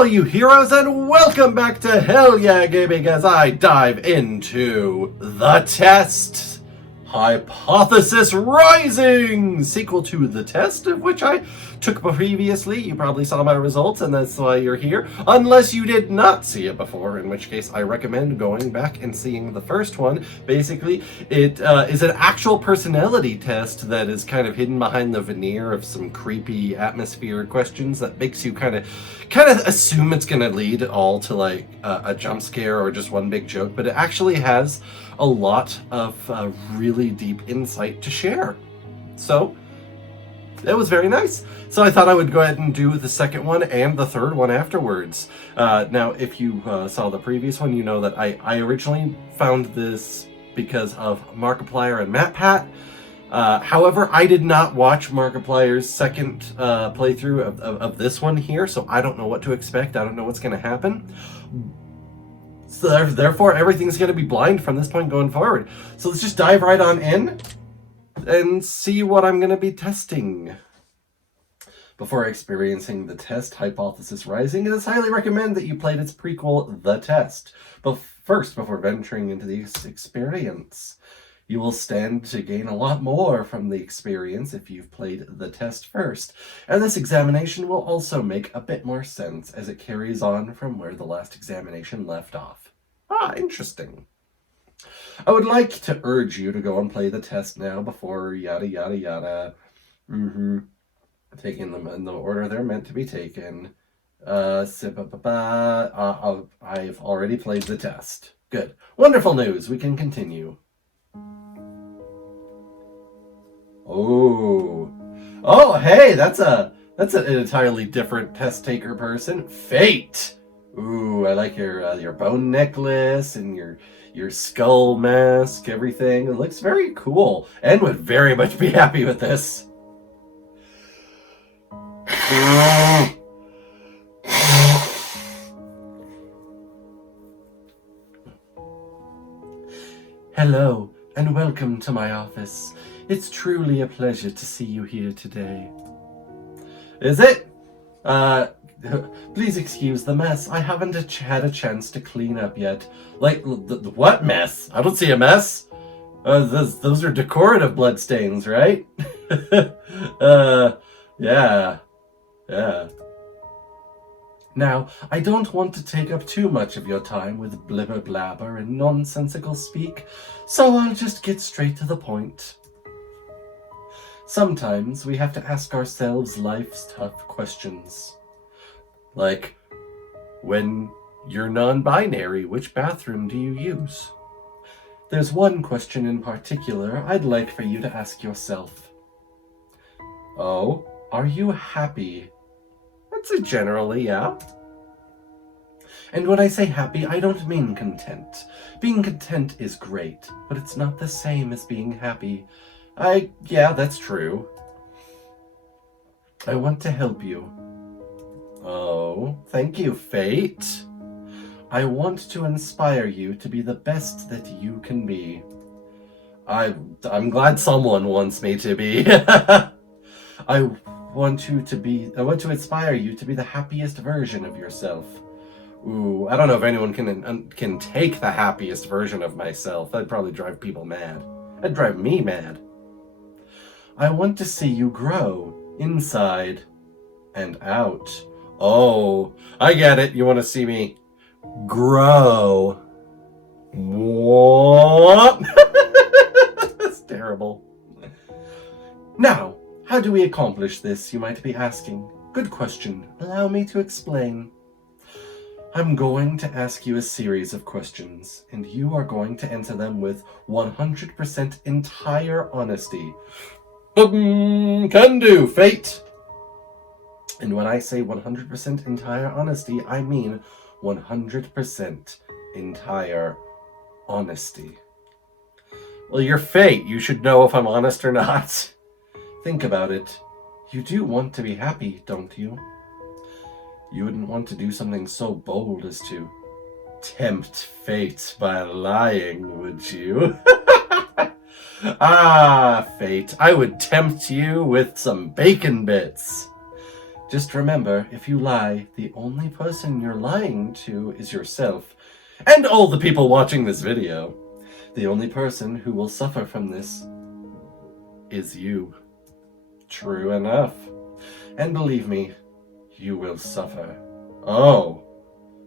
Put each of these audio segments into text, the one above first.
all you heroes, and welcome back to Hell Yeah Gaming as I dive into The Test Hypothesis Rising, sequel to The Test, of which I took previously. You probably saw my results, and that's why you're here. Unless you did not see it before, in which case I recommend going back and seeing the first one. Basically, it is an actual personality test that is kind of hidden behind the veneer of some creepy atmosphere questions that makes you kind of assume it's going to lead all to like a jump scare or just one big joke, but it actually has a lot of really deep insight to share. So it was very nice. So I thought I would go ahead and do the second one and the third one afterwards. Now, if you saw the previous one, you know that I originally found this because of Markiplier and MatPat. However, I did not watch Markiplier's second playthrough of this one here, so I don't know what to expect. I don't know what's going to happen. So therefore, everything's going to be blind from this point going forward. So let's just dive right on in and see what I'm going to be testing. Before experiencing The Test Hypothesis Rising, it is highly recommended that you played its prequel, The Test. But first, before venturing into the experience, you will stand to gain a lot more from the experience if you've played The Test first. And this examination will also make a bit more sense as it carries on from where the last examination left off. Ah, interesting. I would like to urge you to go and play the test now before yada yada yada. Taking them in the order they're meant to be taken. I've already played the test. Good. Wonderful news. We can continue. Oh, hey, that's an entirely different test taker person. Fate. Ooh, I like your bone necklace and your skull mask, everything. It looks very cool, and would very much be happy with this. Hello, and welcome to my office. It's truly a pleasure to see you here today. Is it? Please excuse the mess. I haven't had a chance to clean up yet. Like, the what mess? I don't see a mess. Those are decorative bloodstains, right? Yeah. Now, I don't want to take up too much of your time with blibber blabber and nonsensical speak, so I'll just get straight to the point. Sometimes we have to ask ourselves life's tough questions. Like, when you're non-binary, which bathroom do you use? There's one question in particular I'd like for you to ask yourself. Oh, are you happy? That's a generally, yeah. And when I say happy, I don't mean content. Being content is great, but it's not the same as being happy. Yeah, that's true. I want to help you. Oh, thank you, Fate. I want to inspire you to be the best that you can be. I'm glad someone wants me to be. I want to inspire you to be the happiest version of yourself. Ooh, I don't know if anyone can take the happiest version of myself. That'd probably drive people mad. That'd drive me mad. I want to see you grow inside and out. Oh, I get it. You want to see me grow. What? That's terrible. Now, how do we accomplish this, you might be asking? Good question. Allow me to explain. I'm going to ask you a series of questions, and you are going to answer them with 100% entire honesty. Can do, Fate! And when I say 100% entire honesty, I mean 100% entire honesty. Well, you're Fate. You should know if I'm honest or not. Think about it. You do want to be happy, don't you? You wouldn't want to do something so bold as to tempt fate by lying, would you? Ah, Fate, I would tempt you with some bacon bits. Just remember, if you lie, the only person you're lying to is yourself, and all the people watching this video. The only person who will suffer from this is you. True enough. And believe me, you will suffer. Oh.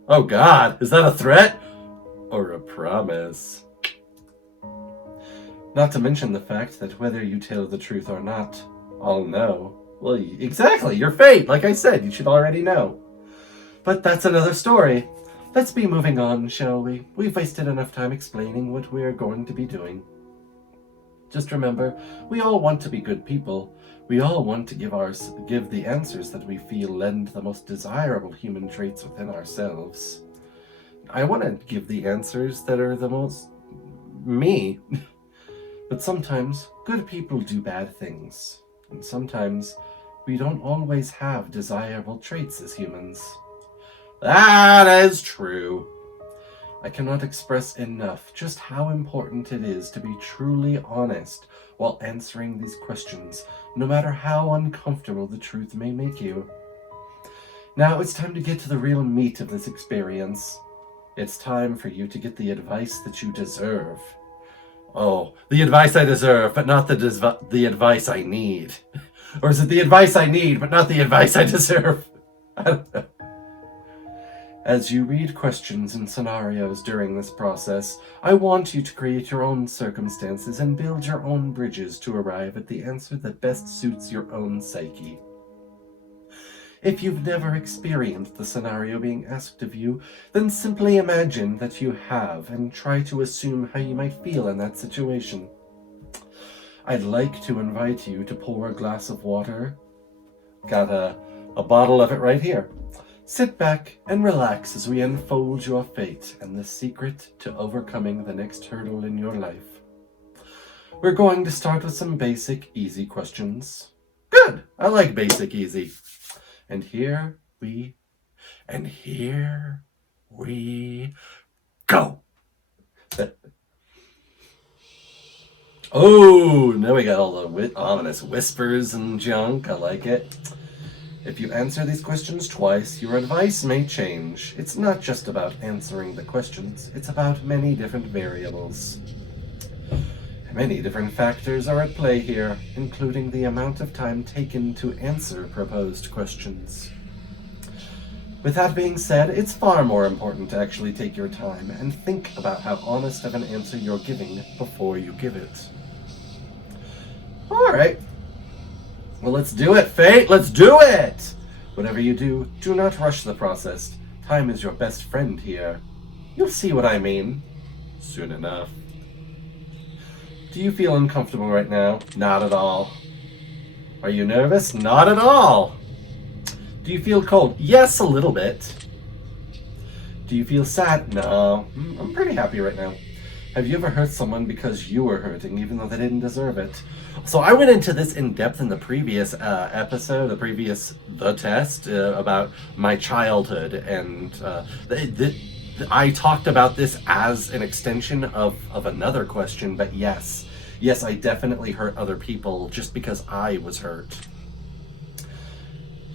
Oh God, is that a threat? Or a promise? Not to mention the fact that whether you tell the truth or not, I'll know. Well, exactly, your fate, like I said, you should already know. But that's another story. Let's be moving on, shall we? We've wasted enough time explaining what we're going to be doing. Just remember, we all want to be good people. We all want to give the answers that we feel lend the most desirable human traits within ourselves. I want to give the answers that are the most me. But sometimes good people do bad things. And sometimes we don't always have desirable traits as humans. That is true. I cannot express enough just how important it is to be truly honest while answering these questions, no matter how uncomfortable the truth may make you. Now it's time to get to the real meat of this experience. It's time for you to get the advice that you deserve. Oh, the advice I deserve, but not the advice I need. Or is it the advice I need, but not the advice I deserve? I don't know. As you read questions and scenarios during this process, I want you to create your own circumstances and build your own bridges to arrive at the answer that best suits your own psyche. If you've never experienced the scenario being asked of you, then simply imagine that you have and try to assume how you might feel in that situation. I'd like to invite you to pour a glass of water. Got a bottle of it right here. Sit back and relax as we unfold your fate and the secret to overcoming the next hurdle in your life. We're going to start with some basic, easy questions. Good! I like basic, easy. And here we go. Oh, now we got all the ominous whispers and junk. I like it. If you answer these questions twice, your advice may change. It's not just about answering the questions, it's about many different variables. Many different factors are at play here, including the amount of time taken to answer proposed questions. With that being said, it's far more important to actually take your time and think about how honest of an answer you're giving before you give it. Alright. Well, let's do it, Fate! Let's do it! Whatever you do, do not rush the process. Time is your best friend here. You'll see what I mean. Soon enough. Do you feel uncomfortable right now? Not at all. Are you nervous? Not at all. Do you feel cold? Yes, a little bit. Do you feel sad? No. I'm pretty happy right now. Have you ever hurt someone because you were hurting, even though they didn't deserve it? So I went into this in depth in the previous episode, The Test, about my childhood, and I talked about this as an extension of another question, but yes, I definitely hurt other people just because I was hurt.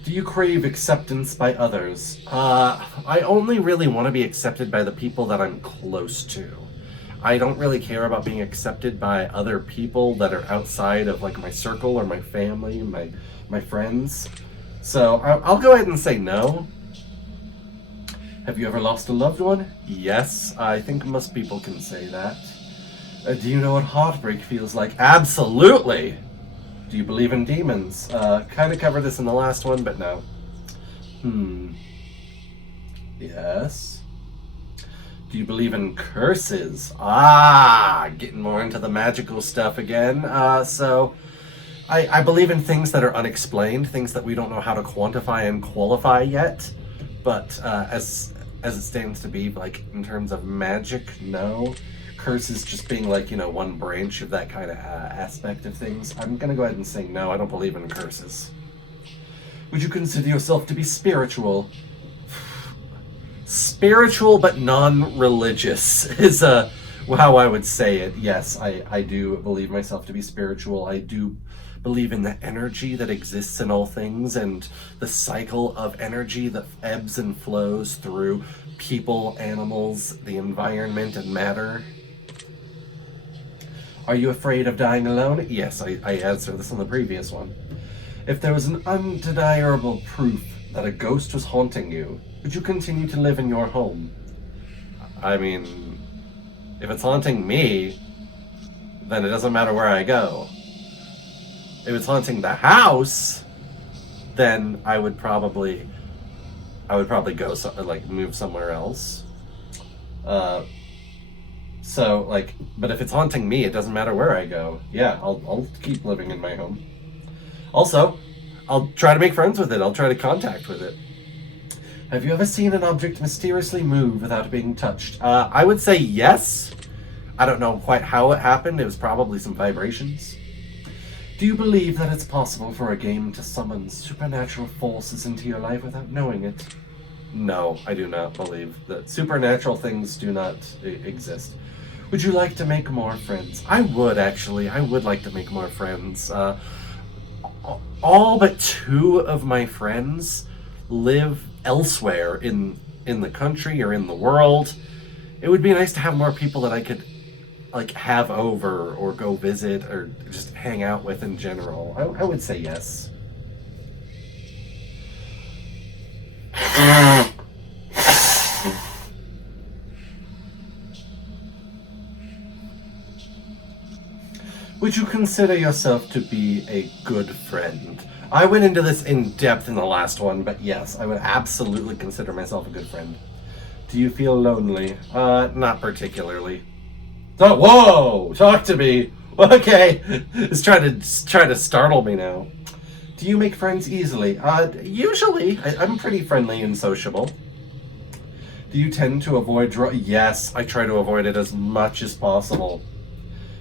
Do you crave acceptance by others? I only really want to be accepted by the people that I'm close to. I don't really care about being accepted by other people that are outside of like my circle or my family, my friends. So I'll go ahead and say no. Have you ever lost a loved one? Yes, I think most people can say that. Do you know what heartbreak feels like? Absolutely! Do you believe in demons? Kind of covered this in the last one, but no. Yes. Do you believe in curses? Getting more into the magical stuff again. So I believe in things that are unexplained, things that we don't know how to quantify and qualify yet. But as it stands to be, like, in terms of magic, no. Curses just being, like, one branch of that kind of aspect of things. I'm gonna go ahead and say no, I don't believe in curses. Would you consider yourself to be spiritual? Spiritual but non-religious is how I would say it. Yes, I do believe myself to be spiritual. I do believe in the energy that exists in all things and the cycle of energy that ebbs and flows through people, animals, the environment, and matter. Are you afraid of dying alone? Yes, I answered this on the previous one. If there was an undeniable proof that a ghost was haunting you, would you continue to live in your home? I mean, if it's haunting me, then it doesn't matter where I go. If it's haunting the house, then I would probably go move somewhere else. But if it's haunting me, it doesn't matter where I go. Yeah, I'll keep living in my home. Also, I'll try to make friends with it. I'll try to contact with it. Have you ever seen an object mysteriously move without being touched? I would say yes. I don't know quite how it happened. It was probably some vibrations. Do you believe that it's possible for a game to summon supernatural forces into your life without knowing it? No, I do not believe that supernatural things do not exist. Would you like to make more friends? I would, actually. I would like to make more friends. All but 2 of my friends live elsewhere in the country or in the world. It would be nice to have more people that I could have over or go visit or just hang out with in general. I would say yes. Would you consider yourself to be a good friend? I went into this in depth in the last one, but yes, I would absolutely consider myself a good friend. Do you feel lonely? Not particularly. Oh, whoa! Talk to me! Okay! It's trying to startle me now. Do you make friends easily? Usually. I'm pretty friendly and sociable. Do you tend to avoid Yes, I try to avoid it as much as possible.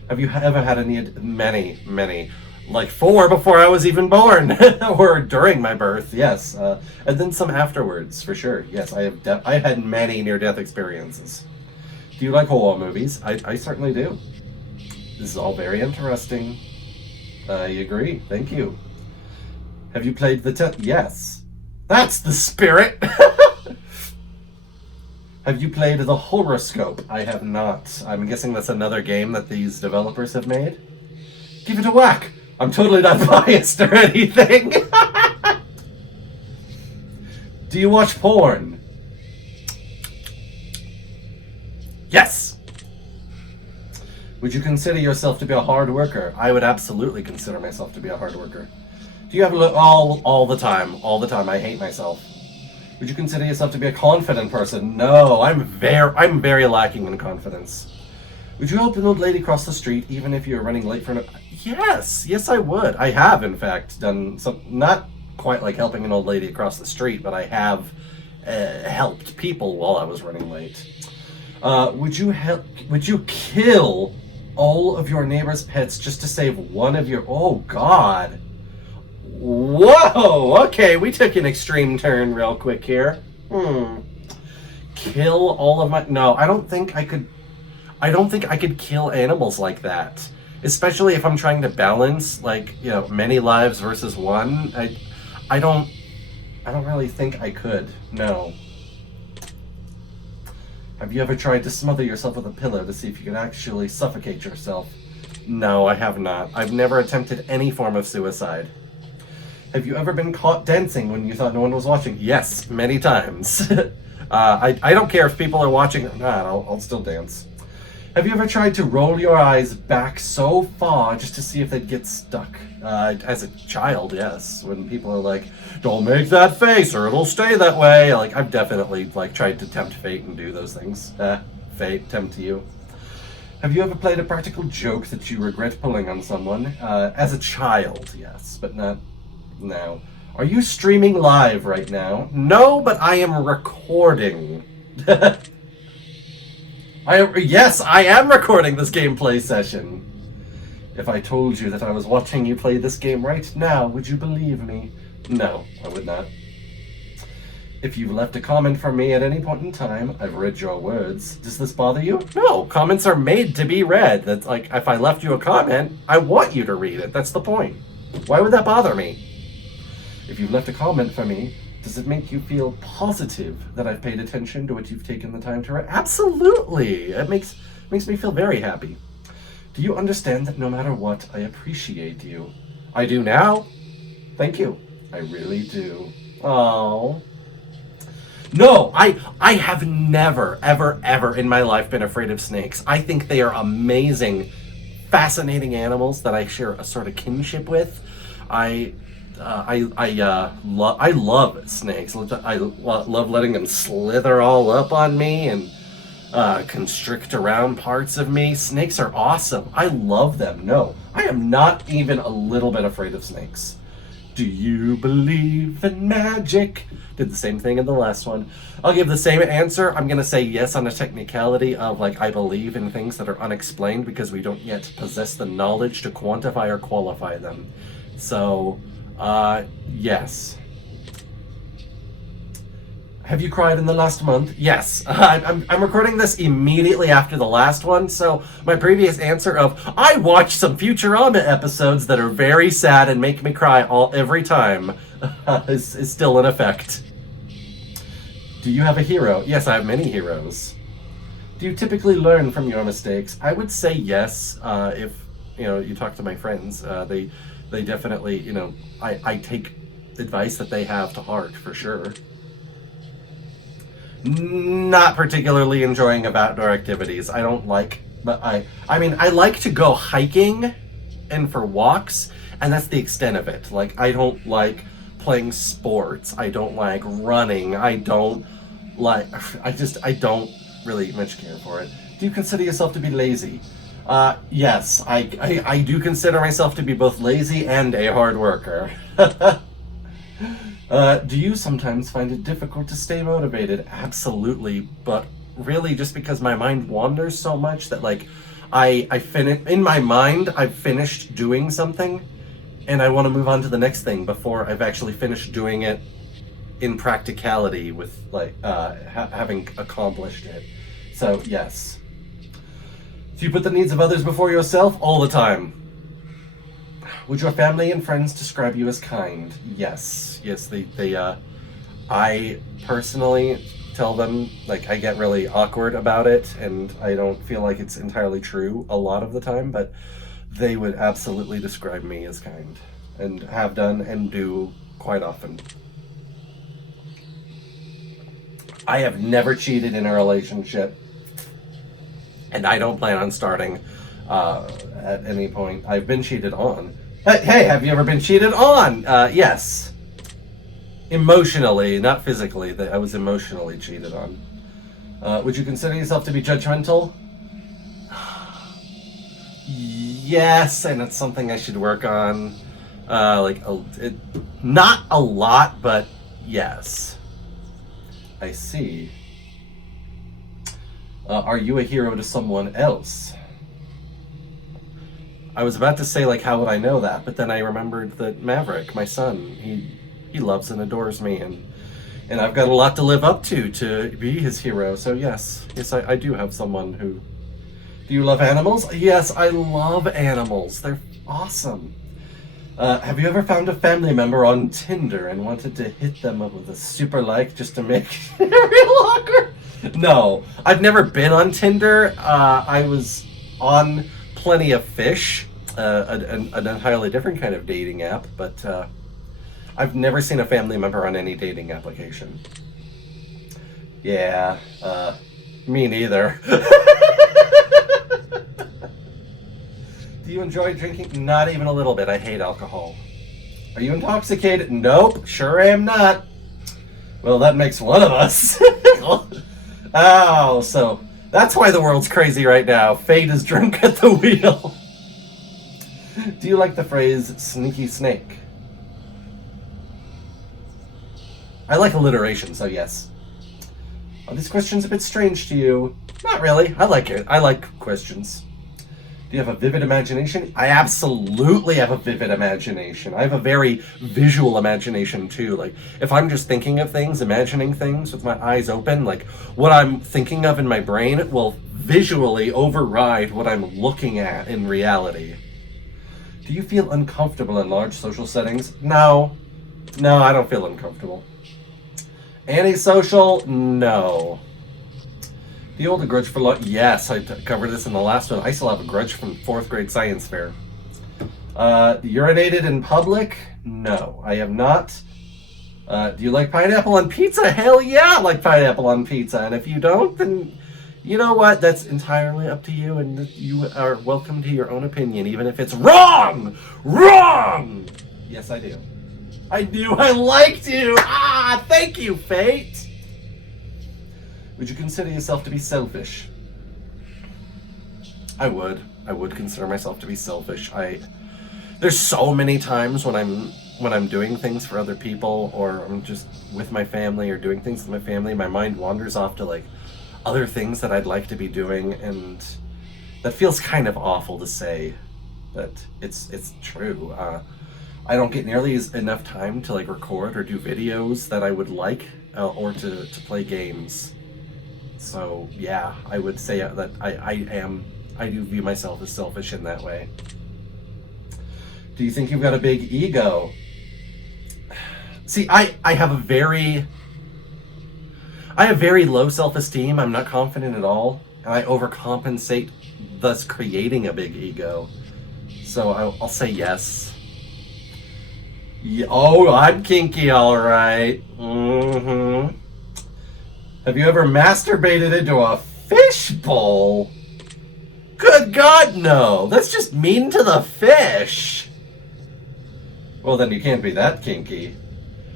Have you ever had many, like 4 before I was even born, or during my birth? Yes, and then some afterwards, for sure. Yes, I had many near-death experiences. Do you like horror movies? I certainly do. This is all very interesting. I agree. Thank you. Have you played the test? Yes. That's the spirit! Have you played the Horoscope? I have not. I'm guessing that's another game that these developers have made. Give it a whack! I'm totally not biased or anything! Do you watch porn? Yes! Would you consider yourself to be a hard worker? I would absolutely consider myself to be a hard worker. Do you have a look all the time? All the time. I hate myself. Would you consider yourself to be a confident person? No, I'm very lacking in confidence. Would you help an old lady cross the street even if you're running late for an... Yes, I would. I have, in fact, done some, not quite like helping an old lady across the street, but I have helped people while I was running late. Would you kill all of your neighbor's pets just to save one of your... Oh, God. Whoa! Okay, we took an extreme turn real quick here. Kill all of my... No, I don't think I could kill animals like that. Especially if I'm trying to balance, many lives versus one. I don't really think I could. No. Have you ever tried to smother yourself with a pillow to see if you can actually suffocate yourself? No, I have not. I've never attempted any form of suicide. Have you ever been caught dancing when you thought no one was watching? Yes, many times. I don't care if people are watching or not, I'll still dance. Have you ever tried to roll your eyes back so far just to see if they'd get stuck? As a child, yes. When people are like, don't make that face or it'll stay that way. I've definitely tried to tempt fate and do those things. Fate, tempt you. Have you ever played a practical joke that you regret pulling on someone? As a child, yes, but not now. Are you streaming live right now? No, but I am recording. Yes, I am recording this gameplay session. If I told you that I was watching you play this game right now, would you believe me? No, I would not. If you've left a comment from me at any point in time, I've read your words. Does this bother you? No, comments are made to be read. That's if I left you a comment, I want you to read it. That's the point. Why would that bother me? If you've left a comment for me, does it make you feel positive that I've paid attention to what you've taken the time to write? Absolutely! It makes me feel very happy. Do you understand that no matter what, I appreciate you? I do now. Thank you. I really do. Oh. No, I have never, ever in my life been afraid of snakes. I think they are amazing, fascinating animals that I share a sort of kinship with. I love snakes. I love letting them slither all up on me and constrict around parts of me. Snakes are awesome. I love them. No, I am not even a little bit afraid of snakes. Do you believe in magic? Did the same thing in the last one. I'll give the same answer. I'm going to say yes on a technicality of like I believe in things that are unexplained because we don't yet possess the knowledge to quantify or qualify them. So, yes. Have you cried in the last month? Yes. I'm recording this immediately after the last one, so my previous answer of I watched some Futurama episodes that are very sad and make me cry every time is still in effect. Do you have a hero? Yes, I have many heroes. Do you typically learn from your mistakes? I would say yes. If you talk to my friends, they definitely, I take advice that they have to heart for sure. Not particularly enjoying of outdoor activities. I don't like, but I like to go hiking and for walks, and that's the extent of it. Like, I don't like playing sports. I don't like running. I don't really much care for it. Do you consider yourself to be lazy? Yes, I do consider myself to be both lazy and a hard worker. Do you sometimes find it difficult to stay motivated? Absolutely, but really just because my mind wanders so much that like in my mind I've finished doing something and I want to move on to the next thing before I've actually finished doing it in practicality with like having accomplished it. So yes. Do you put the needs of others before yourself? All the time. Would your family and friends describe you as kind? Yes. I personally tell them, like, I get really awkward about it, and I don't feel like it's entirely true a lot of the time, but they would absolutely describe me as kind, and have done and do quite often. I have never cheated in a relationship, and I don't plan on starting at any point. I've been cheated on. Hey, have you ever been cheated on? Yes. Emotionally, not physically. I was emotionally cheated on. Would you consider yourself to be judgmental? Yes, and it's something I should work on. Not a lot, but yes. I see. Are you a hero to someone else? I was about to say, like, how would I know that? But then I remembered that Maverick, my son, he loves and adores me, and I've got a lot to live up to be his hero. So yes, I do have someone who... Do you love animals? Yes, I love animals. They're awesome. Have you ever found a family member on Tinder and wanted to hit them up with a super like just to make it real awkward? No, I've never been on Tinder. I was on Plenty of Fish, an entirely different kind of dating app, but I've never seen a family member on any dating application. Yeah, me neither. Do you enjoy drinking? Not even a little bit. I hate alcohol. Are you intoxicated? Nope, sure am not. Well, that makes one of us. Oh, so that's why the world's crazy right now. Fate is drunk at the wheel. Do you like the phrase sneaky snake? I like alliteration, so yes. Are these questions a bit strange to you? Not really. I like it. I like questions. Do you have a vivid imagination? I absolutely have a vivid imagination. I have a very visual imagination too. Like, if I'm just thinking of things, imagining things with my eyes open, like what I'm thinking of in my brain will visually override what I'm looking at in reality. Do you feel uncomfortable in large social settings? No. No, I don't feel uncomfortable. Antisocial? No. Do you hold a grudge for life? Yes, I covered this in the last one. I still have a grudge from 4th grade science fair. Urinated in public? No, I have not. Do you like pineapple on pizza? Hell yeah, I like pineapple on pizza. And if you don't, then you know what? That's entirely up to you, and you are welcome to your own opinion, even if it's wrong! Wrong! Yes, I do. I do. I liked you. Ah, thank you, fate. Would you consider yourself to be selfish? I would. I would consider myself to be selfish. There's so many times when I'm doing things for other people, or I'm just with my family or doing things with my family, my mind wanders off to like other things that I'd like to be doing, and that feels kind of awful to say, but it's true. I don't get nearly enough time to like record or do videos that I would like, or to play games. So yeah, I would say that I do view myself as selfish in that way. Do you think you've got a big ego? See, I have very low self-esteem. I'm not confident at all, and I overcompensate, thus creating a big ego. So I'll say yes. Yeah, oh, I'm kinky, all right. Mm-hmm. Have you ever masturbated into a fishbowl? Good God, no. That's just mean to the fish. Well, then you can't be that kinky.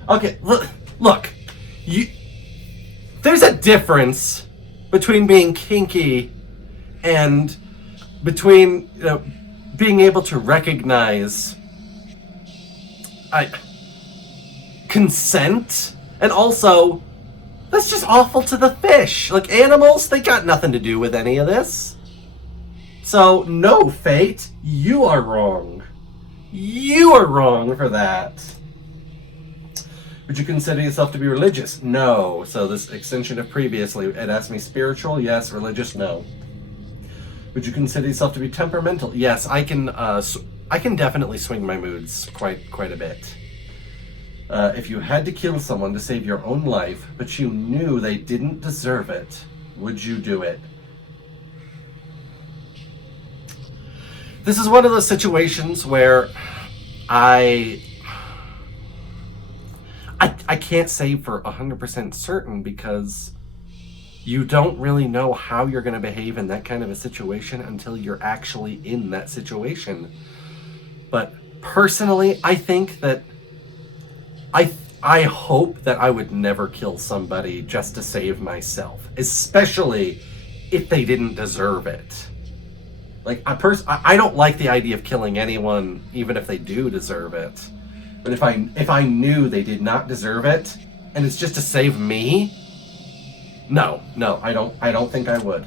Okay, look. There's a difference between being kinky and between, being able to recognize consent, and also that's just awful to the fish. Like, animals, they got nothing to do with any of this. So no, fate, you are wrong. You are wrong for that. Would you consider yourself to be religious? No. So this extension of previously, it asked me spiritual, yes. Religious, no. Would you consider yourself to be temperamental? Yes, I can definitely swing my moods quite a bit. If you had to kill someone to save your own life, but you knew they didn't deserve it, would you do it? This is one of those situations where I can't say for 100% certain, because you don't really know how you're going to behave in that kind of a situation until you're actually in that situation. But personally, I think that I hope that I would never kill somebody just to save myself, especially if they didn't deserve it. Like, I don't like the idea of killing anyone, even if they do deserve it. But if I knew they did not deserve it, and it's just to save me, no, I don't think I would.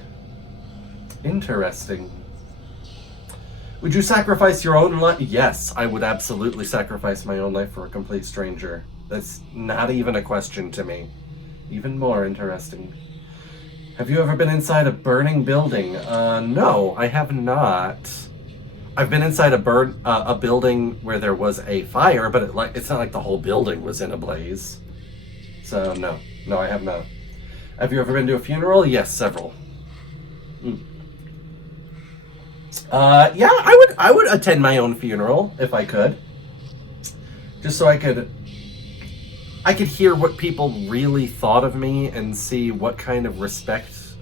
Interesting. Would you sacrifice your own life? Yes, I would absolutely sacrifice my own life for a complete stranger. That's not even a question to me. Even more interesting. Have you ever been inside a burning building? No, I have not. I've been inside a building where there was a fire, but it's not like the whole building was in a blaze. So no, I have not. Have you ever been to a funeral? Yes, several. Yeah, I would attend my own funeral if I could. Just so I could hear what people really thought of me and see what kind of respects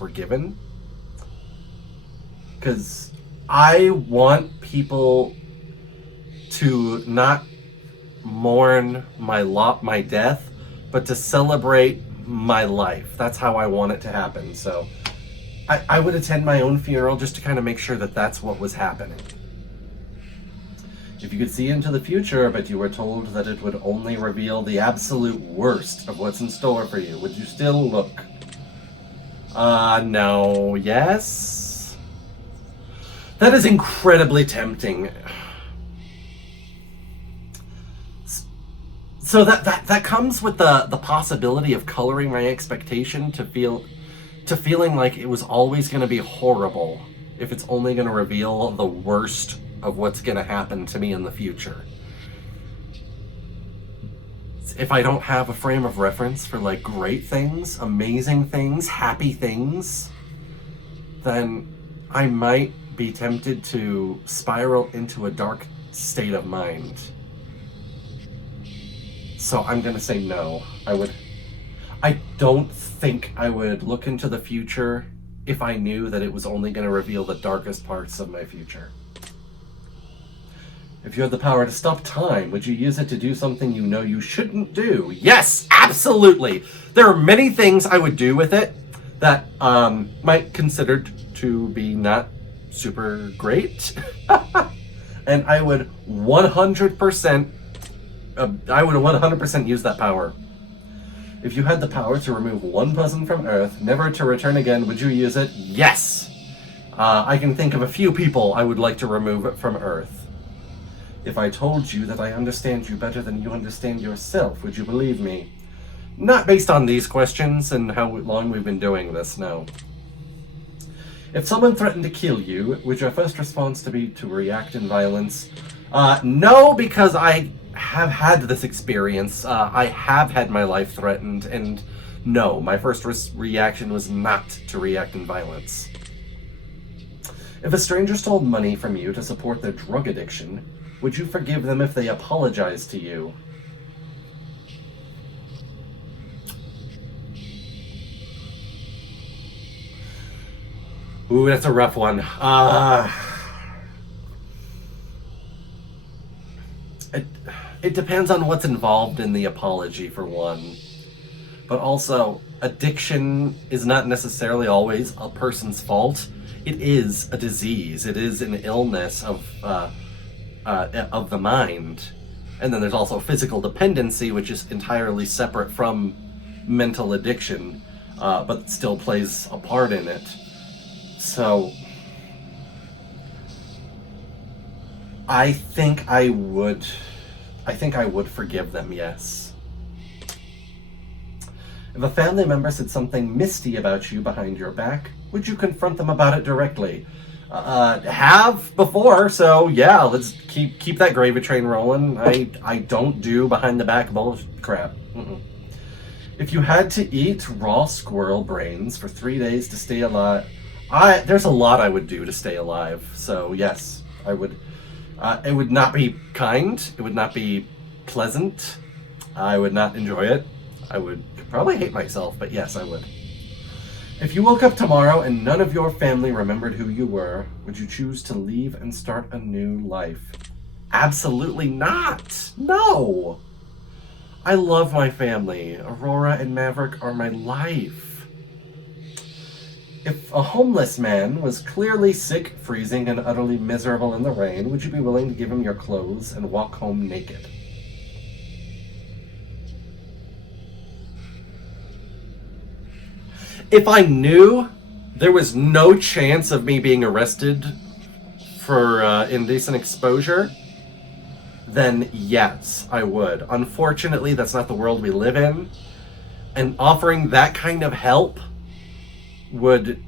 were given. Because I want people to not mourn my death, but to celebrate my life. That's how I want it to happen. So I would attend my own funeral just to kind of make sure that that's what was happening. If you could see into the future, but you were told that it would only reveal the absolute worst of what's in store for you, would you still look? No. Yes? That is incredibly tempting. So that comes with the possibility of coloring my expectation to feeling like it was always going to be horrible if it's only going to reveal the worst of what's going to happen to me in the future. If I don't have a frame of reference for like great things, amazing things, happy things, then I might be tempted to spiral into a dark state of mind. So I'm going to say no. I don't think I would look into the future if I knew that it was only going to reveal the darkest parts of my future. If you had the power to stop time, would you use it to do something you know you shouldn't do? Yes, absolutely. There are many things I would do with it that might considered to be not super great. And I would 100% use that power. If you had the power to remove one person from Earth, never to return again, would you use it? Yes! I can think of a few people I would like to remove from Earth. If I told you that I understand you better than you understand yourself, would you believe me? Not based on these questions and how long we've been doing this, no. If someone threatened to kill you, would your first response be to react in violence? No, because I have had this experience. I have had my life threatened, and no, my first reaction was not to react in violence. If a stranger stole money from you to support their drug addiction, would you forgive them if they apologized to you? Ooh, that's a rough one. It depends on what's involved in the apology, for one. But also, addiction is not necessarily always a person's fault. It is a disease. It is an illness of the mind. And then there's also physical dependency, which is entirely separate from mental addiction, but still plays a part in it. So, I think I would forgive them, yes. If a family member said something misty about you behind your back, would you confront them about it directly? Have before, so yeah, let's keep that gravy train rolling. I don't do behind the back bullshit crap. If you had to eat raw squirrel brains for 3 days to stay alive, there's a lot I would do to stay alive. So yes, I would. It would not be kind. It would not be pleasant. I would not enjoy it. I would probably hate myself, but yes, I would. If you woke up tomorrow and none of your family remembered who you were, would you choose to leave and start a new life? Absolutely not. No. I love my family. Aurora and Maverick are my life. If a homeless man was clearly sick, freezing, and utterly miserable in the rain, would you be willing to give him your clothes and walk home naked? If I knew there was no chance of me being arrested for indecent exposure, then yes, I would. Unfortunately, that's not the world we live in. And offering that kind of help would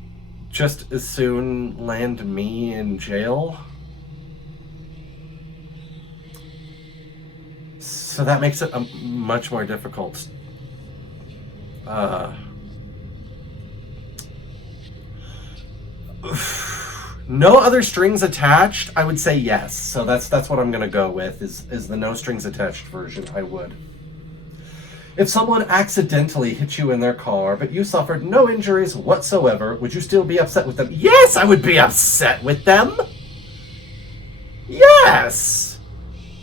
just as soon land me in jail. So that makes it much more difficult. No other strings attached, I would say yes. So that's what I'm gonna go with, is the no strings attached version. I would. If someone accidentally hit you in their car, but you suffered no injuries whatsoever, would you still be upset with them? Yes, I would be upset with them. Yes.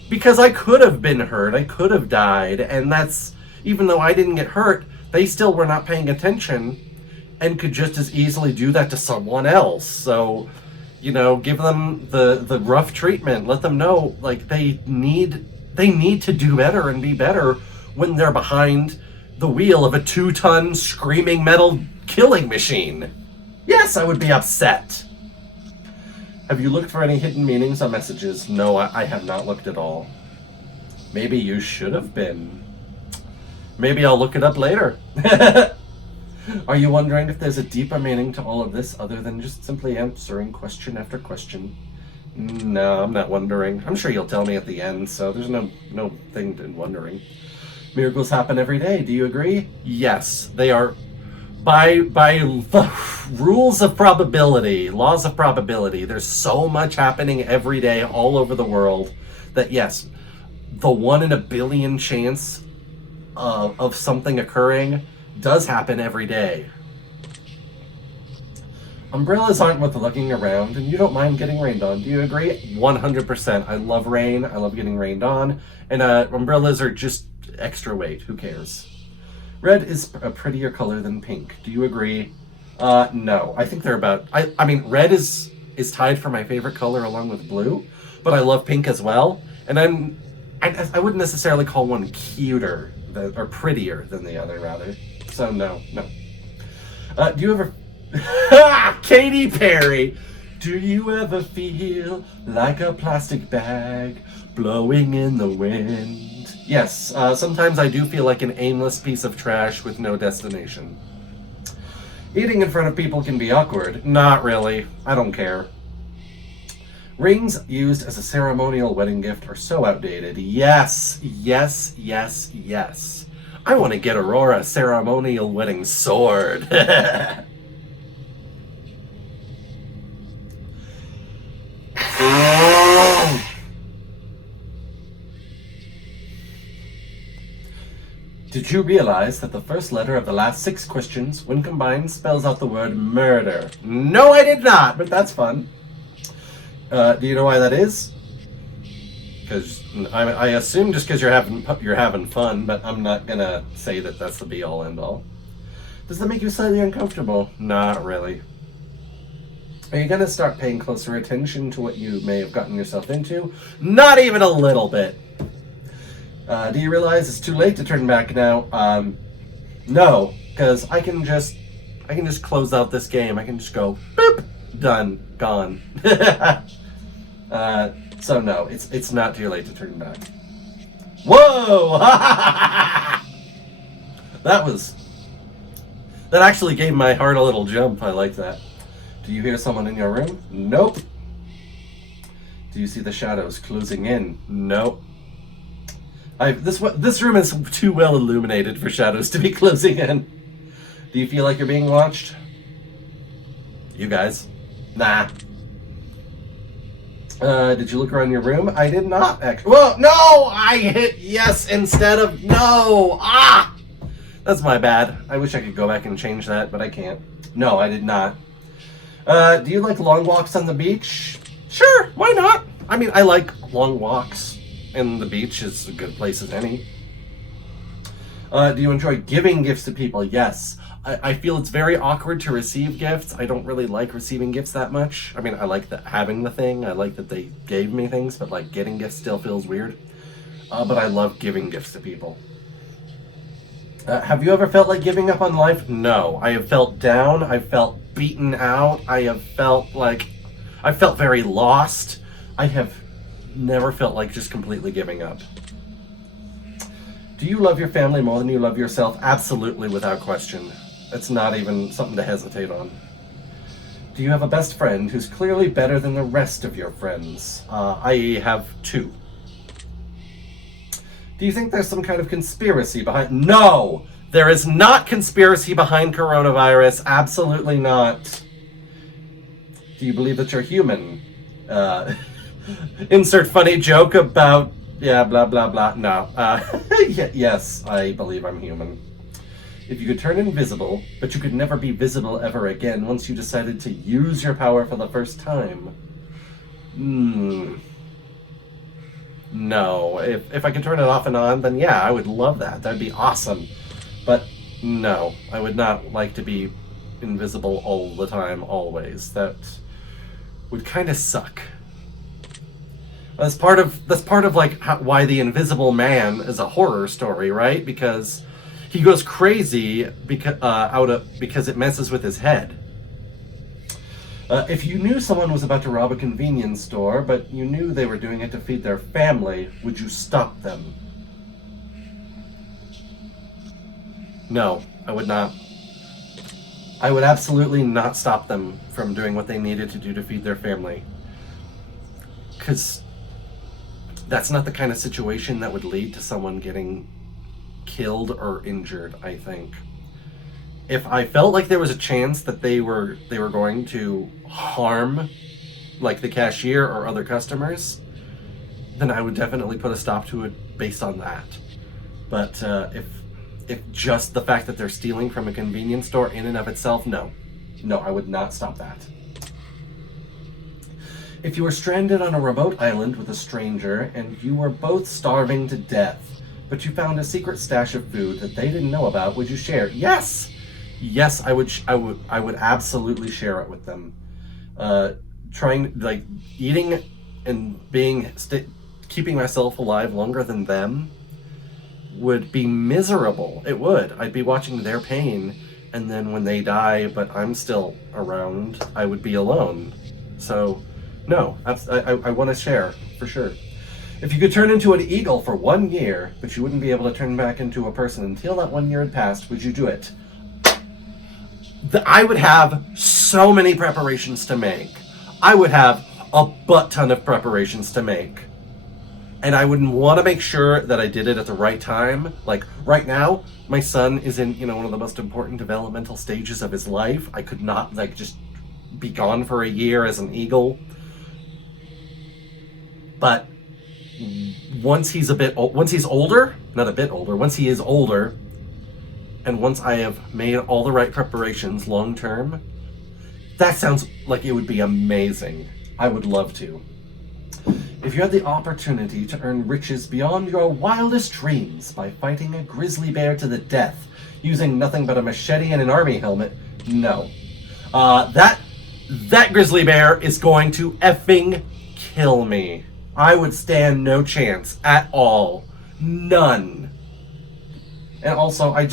Because I could have been hurt, I could have died, and that's, even though I didn't get hurt, they still were not paying attention and could just as easily do that to someone else. So, give them the rough treatment. Let them know, like, they need to do better and be better when they're behind the wheel of a 2-ton screaming metal killing machine. Yes, I would be upset. Have you looked for any hidden meanings on messages? No, I have not looked at all. Maybe you should have been. Maybe I'll look it up later. Are you wondering if there's a deeper meaning to all of this other than just simply answering question after question? No, I'm not wondering. I'm sure you'll tell me at the end, so there's no thing in wondering. Miracles happen every day. Do you agree? Yes, they are. By rules of probability, laws of probability, there's so much happening every day all over the world that yes, the 1 in a billion chance of something occurring does happen every day. Umbrellas aren't worth looking around, and you don't mind getting rained on. Do you agree? 100%. I love rain. I love getting rained on. And umbrellas are just extra weight. Who cares? Red is a prettier color than pink. Do you agree? No. I think they're about... I mean, red is tied for my favorite color along with blue, but I love pink as well. And I wouldn't necessarily call one cuter or prettier than the other, rather. So, no. Do you ever... Katy Perry! Do you ever feel like a plastic bag blowing in the wind? Yes, sometimes I do feel like an aimless piece of trash with no destination. Eating in front of people can be awkward. Not really. I don't care. Rings used as a ceremonial wedding gift are so outdated. Yes. I want to get Aurora a ceremonial wedding sword. Did you realize that the first letter of the last 6 questions, when combined, spells out the word murder? No, I did not, but that's fun. Do you know why that is? Because I assume just because you're having fun, but I'm not gonna say that that's the be-all end-all. Does that make you slightly uncomfortable? Not really. Are you gonna start paying closer attention to what you may have gotten yourself into? Not even a little bit. Do you realize it's too late to turn back now? No, because I can just close out this game. I can just go, boop, done, gone. So no, it's not too late to turn back. Whoa! That actually gave my heart a little jump. I like that. Do you hear someone in your room? Nope. Do you see the shadows closing in? Nope. This room is too well illuminated for shadows to be closing in. Do you feel like you're being watched? You guys? Nah. Did you look around your room? I did not actually. Whoa, no! I hit yes instead of no! Ah! That's my bad. I wish I could go back and change that, but I can't. No, I did not. Do you like long walks on the beach? Sure, why not? I mean, I like long walks, and the beach is a good place as any. Do you enjoy giving gifts to people? Yes. I feel it's very awkward to receive gifts. I don't really like receiving gifts that much. I mean, I like having the thing. I like that they gave me things, but like getting gifts still feels weird. But I love giving gifts to people. Have you ever felt like giving up on life? No. I have felt down. I've felt beaten out. I felt very lost. I have never felt like just completely giving up. Do you love your family more than you love yourself? Absolutely, without question. It's not even something to hesitate on. Do you have a best friend who's clearly better than the rest of your friends? I have 2. Do you think there's some kind of conspiracy behind... No! There is not conspiracy behind coronavirus. Absolutely not. Do you believe that you're human? Insert funny joke about... Yeah, blah, blah, blah. No. Yes, I believe I'm human. If you could turn invisible, but you could never be visible ever again once you decided to use your power for the first time. No. If I could turn it off and on, then yeah, I would love that. That'd be awesome. But no, I would not like to be invisible all the time, always. That would kind of suck. That's part of like why The Invisible Man is a horror story, right? Because he goes crazy because it messes with his head. If you knew someone was about to rob a convenience store, but you knew they were doing it to feed their family, would you stop them? No, I would not. I would absolutely not stop them from doing what they needed to do to feed their family. because that's not the kind of situation that would lead to someone getting killed or injured, I think. If I felt like there was a chance that they were going to harm, like, the cashier or other customers, then I would definitely put a stop to it based on that. But if just the fact that they're stealing from a convenience store in and of itself, no, I would not stop that. If you were stranded on a remote island with a stranger and you were both starving to death, but you found a secret stash of food that they didn't know about, would you share? Yes, I would absolutely share it with them. Trying, like, eating and keeping myself alive longer than them would be miserable. It would. I'd be watching their pain, and then when they die, but I'm still around, I would be alone. So, no, I want to share, for sure. If you could turn into an eagle for 1 year, but you wouldn't be able to turn back into a person until that 1 year had passed, would you do it? I would have so many preparations to make. I would have a butt ton of preparations to make. And I would want to make sure that I did it at the right time. Like, right now, my son is in, one of the most important developmental stages of his life. I could not, just be gone for a year as an eagle. But once he is older, and once I have made all the right preparations long term, that sounds like it would be amazing. I would love to. If you had the opportunity to earn riches beyond your wildest dreams by fighting a grizzly bear to the death using nothing but a machete and an army helmet, no. That grizzly bear is going to effing kill me. I would stand no chance at all. None. And also, I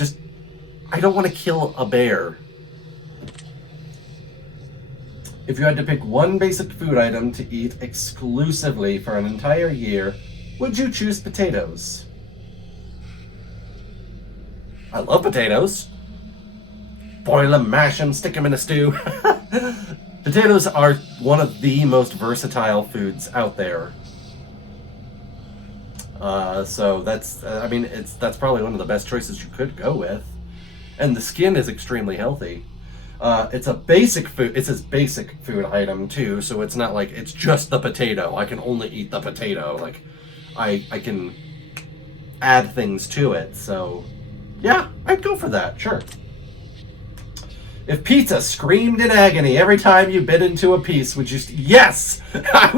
don't want to kill a bear. If you had to pick one basic food item to eat exclusively for an entire year, would you choose potatoes? I love potatoes. Boil them, mash them, stick them in a stew. Potatoes are one of the most versatile foods out there. So that's probably one of the best choices you could go with. And the skin is extremely healthy. It's a basic food. It's a basic food item too, so it's not like it's just the potato. I can only eat the potato. Like, I can add things to it. So, yeah, I'd go for that. Sure. If pizza screamed in agony every time you bit into a piece, would you? Yes, I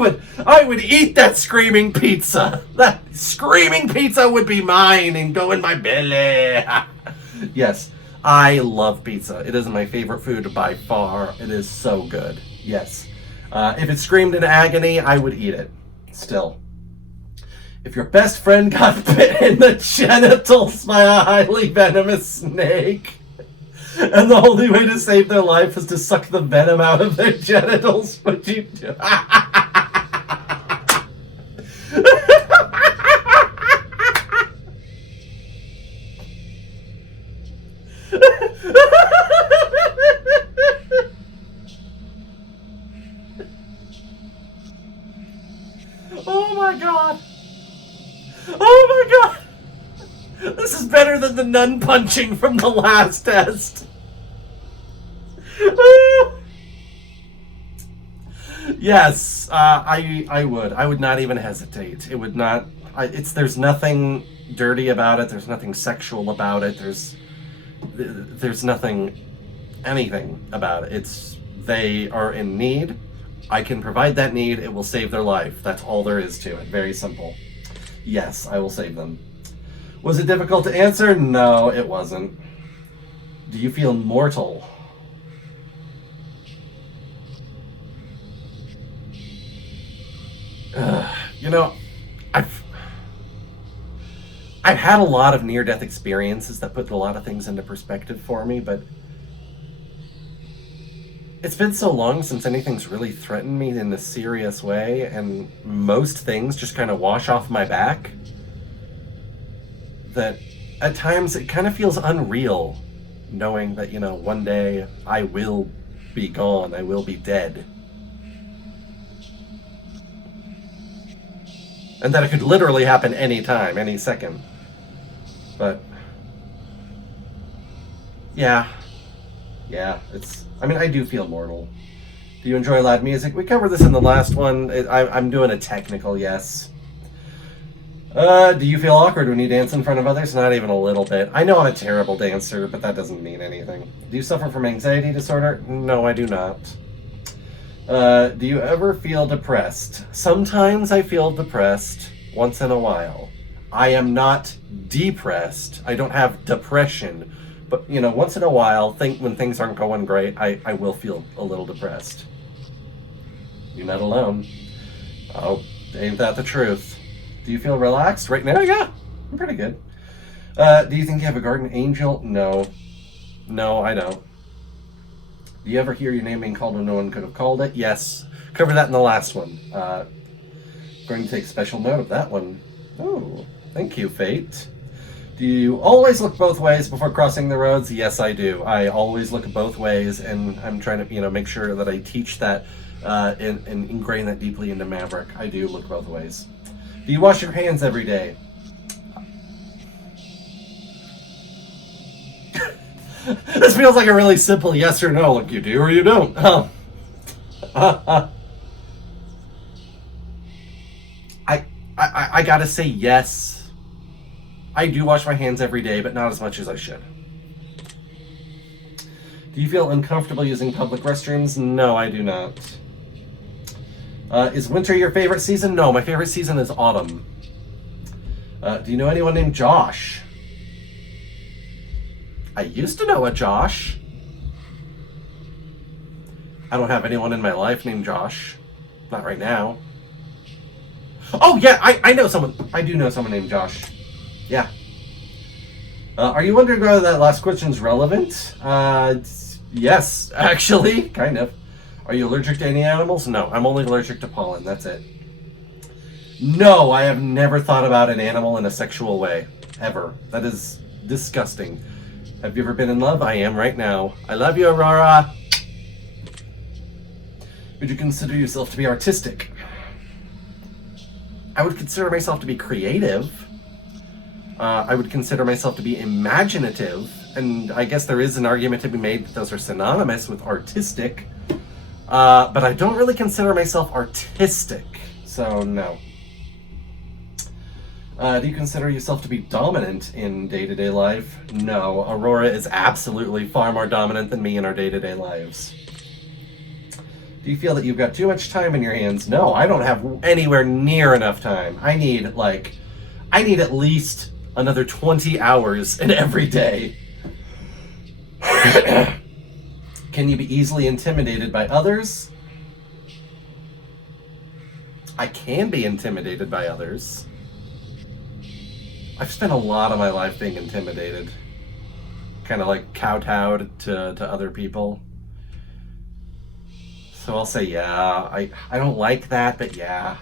would eat that screaming pizza. That screaming pizza would be mine and go in my belly. Yes. I love pizza. It is my favorite food by far. It is so good. Yes. If it screamed in agony, I would eat it. Still. If your best friend got bit in the genitals by a highly venomous snake, and the only way to save their life is to suck the venom out of their genitals, would you do? Oh my god! Oh my god! This is better than the nun punching from the last test. Yes, I would. I would not even hesitate. It would not. There's nothing dirty about it. There's nothing sexual about it. There's anything about it. They are in need. I can provide that need. It will save their life. That's all there is to it. Very simple. Yes, I will save them. Was it difficult to answer? No, it wasn't. Do you feel mortal? I've had a lot of near-death experiences that put a lot of things into perspective for me, but it's been so long since anything's really threatened me in a serious way, and most things just kind of wash off my back, that at times it kind of feels unreal knowing that, one day I will be gone, I will be dead. And that it could literally happen any time, any second. But yeah, I do feel mortal. Do you enjoy loud music? We covered this in the last one. I'm doing a technical yes. Do you feel awkward when you dance in front of others? Not even a little bit. I know I'm a terrible dancer, but that doesn't mean anything. Do you suffer from anxiety disorder? No, I do not. Do you ever feel depressed? Sometimes I feel depressed, once in a while. I am not depressed. I don't have depression. But, once in a while, when things aren't going great, I will feel a little depressed. You're not alone. Oh, ain't that the truth? Do you feel relaxed right now? Yeah, I'm pretty good. Do you think you have a guardian angel? No. No, I don't. Do you ever hear your name being called when no one could have called it? Yes. Covered that in the last one. Going to take special note of that one. Oh, thank you, Fate. Do you always look both ways before crossing the roads? Yes, I do. I always look both ways, and I'm trying to, make sure that I teach that and ingrain that deeply into Maverick. I do look both ways. Do you wash your hands every day? This feels like a really simple yes or no. Like, you do or you don't. I gotta say yes. I do wash my hands every day, but not as much as I should. Do you feel uncomfortable using public restrooms? No, I do not. Is winter your favorite season? No, my favorite season is autumn. Do you know anyone named Josh? I used to know a Josh. I don't have anyone in my life named Josh. Not right now. Oh, yeah, I know someone. I do know someone named Josh. Yeah. Are you wondering whether that last question's relevant? Yes, actually, kind of. Are you allergic to any animals? No, I'm only allergic to pollen, that's it. No, I have never thought about an animal in a sexual way. Ever. That is disgusting. Have you ever been in love? I am right now. I love you, Aurora. Would you consider yourself to be artistic? I would consider myself to be creative. I would consider myself to be imaginative. And I guess there is an argument to be made that those are synonymous with artistic. But I don't really consider myself artistic. So, no. Do you consider yourself to be dominant in day-to-day life? No. Aurora is absolutely far more dominant than me in our day-to-day lives. Do you feel that you've got too much time in your hands? No, I don't have anywhere near enough time. I need at least another 20 hours in every day. Can you be easily intimidated by others? I can be intimidated by others. I've spent a lot of my life being intimidated. Kind of like kowtowed to other people. So I'll say yeah. I don't like that, but yeah.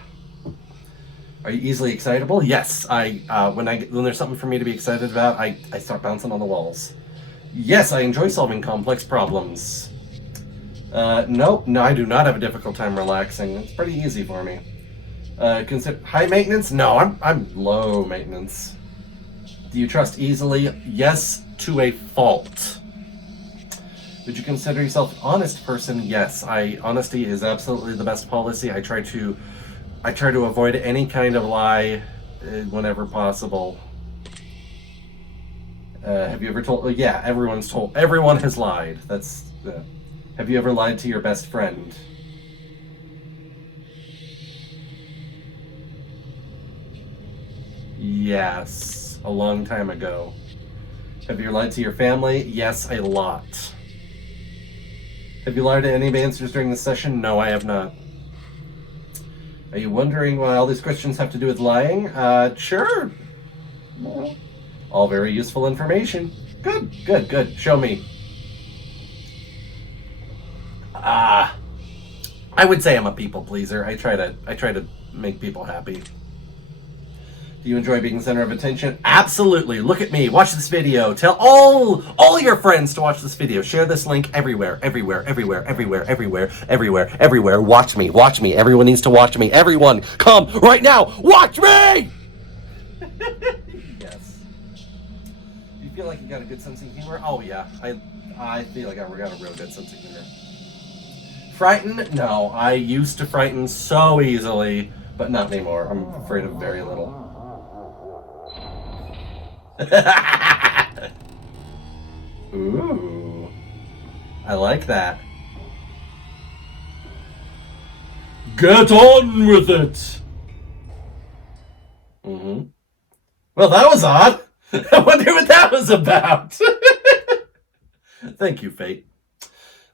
Are you easily excitable? Yes. When there's something for me to be excited about, I start bouncing on the walls. Yes, I enjoy solving complex problems. Nope. No, I do not have a difficult time relaxing. It's pretty easy for me. Consider high maintenance? No, I'm low maintenance. Do you trust easily? Yes, to a fault. Would you consider yourself an honest person? Yes, honesty is absolutely the best policy. I try to avoid any kind of lie whenever possible. Have you ever told? Yeah, everyone has lied. Have you ever lied to your best friend? Yes, a long time ago. Have you lied to your family? Yes, a lot. Have you lied to any of the answers during the session? No, I have not. Are you wondering why all these questions have to do with lying? Sure. Well, all very useful information. Good. Show me. I would say I'm a people pleaser. I try to make people happy. Do you enjoy being the center of attention? Absolutely. Look at me. Watch this video. Tell all your friends to watch this video. Share this link everywhere. Watch me. Watch me. Everyone needs to watch me. Everyone, come right now. Watch me! Yes. You feel like you got a good sense of humor? Oh, yeah. I feel like I got a real good sense of humor. Frightened? No. I used to frighten so easily, but not anymore. I'm afraid of very little. Ooh, I like that. Get on with it. Well, that was odd. I wonder what that was about. Thank you, Fate.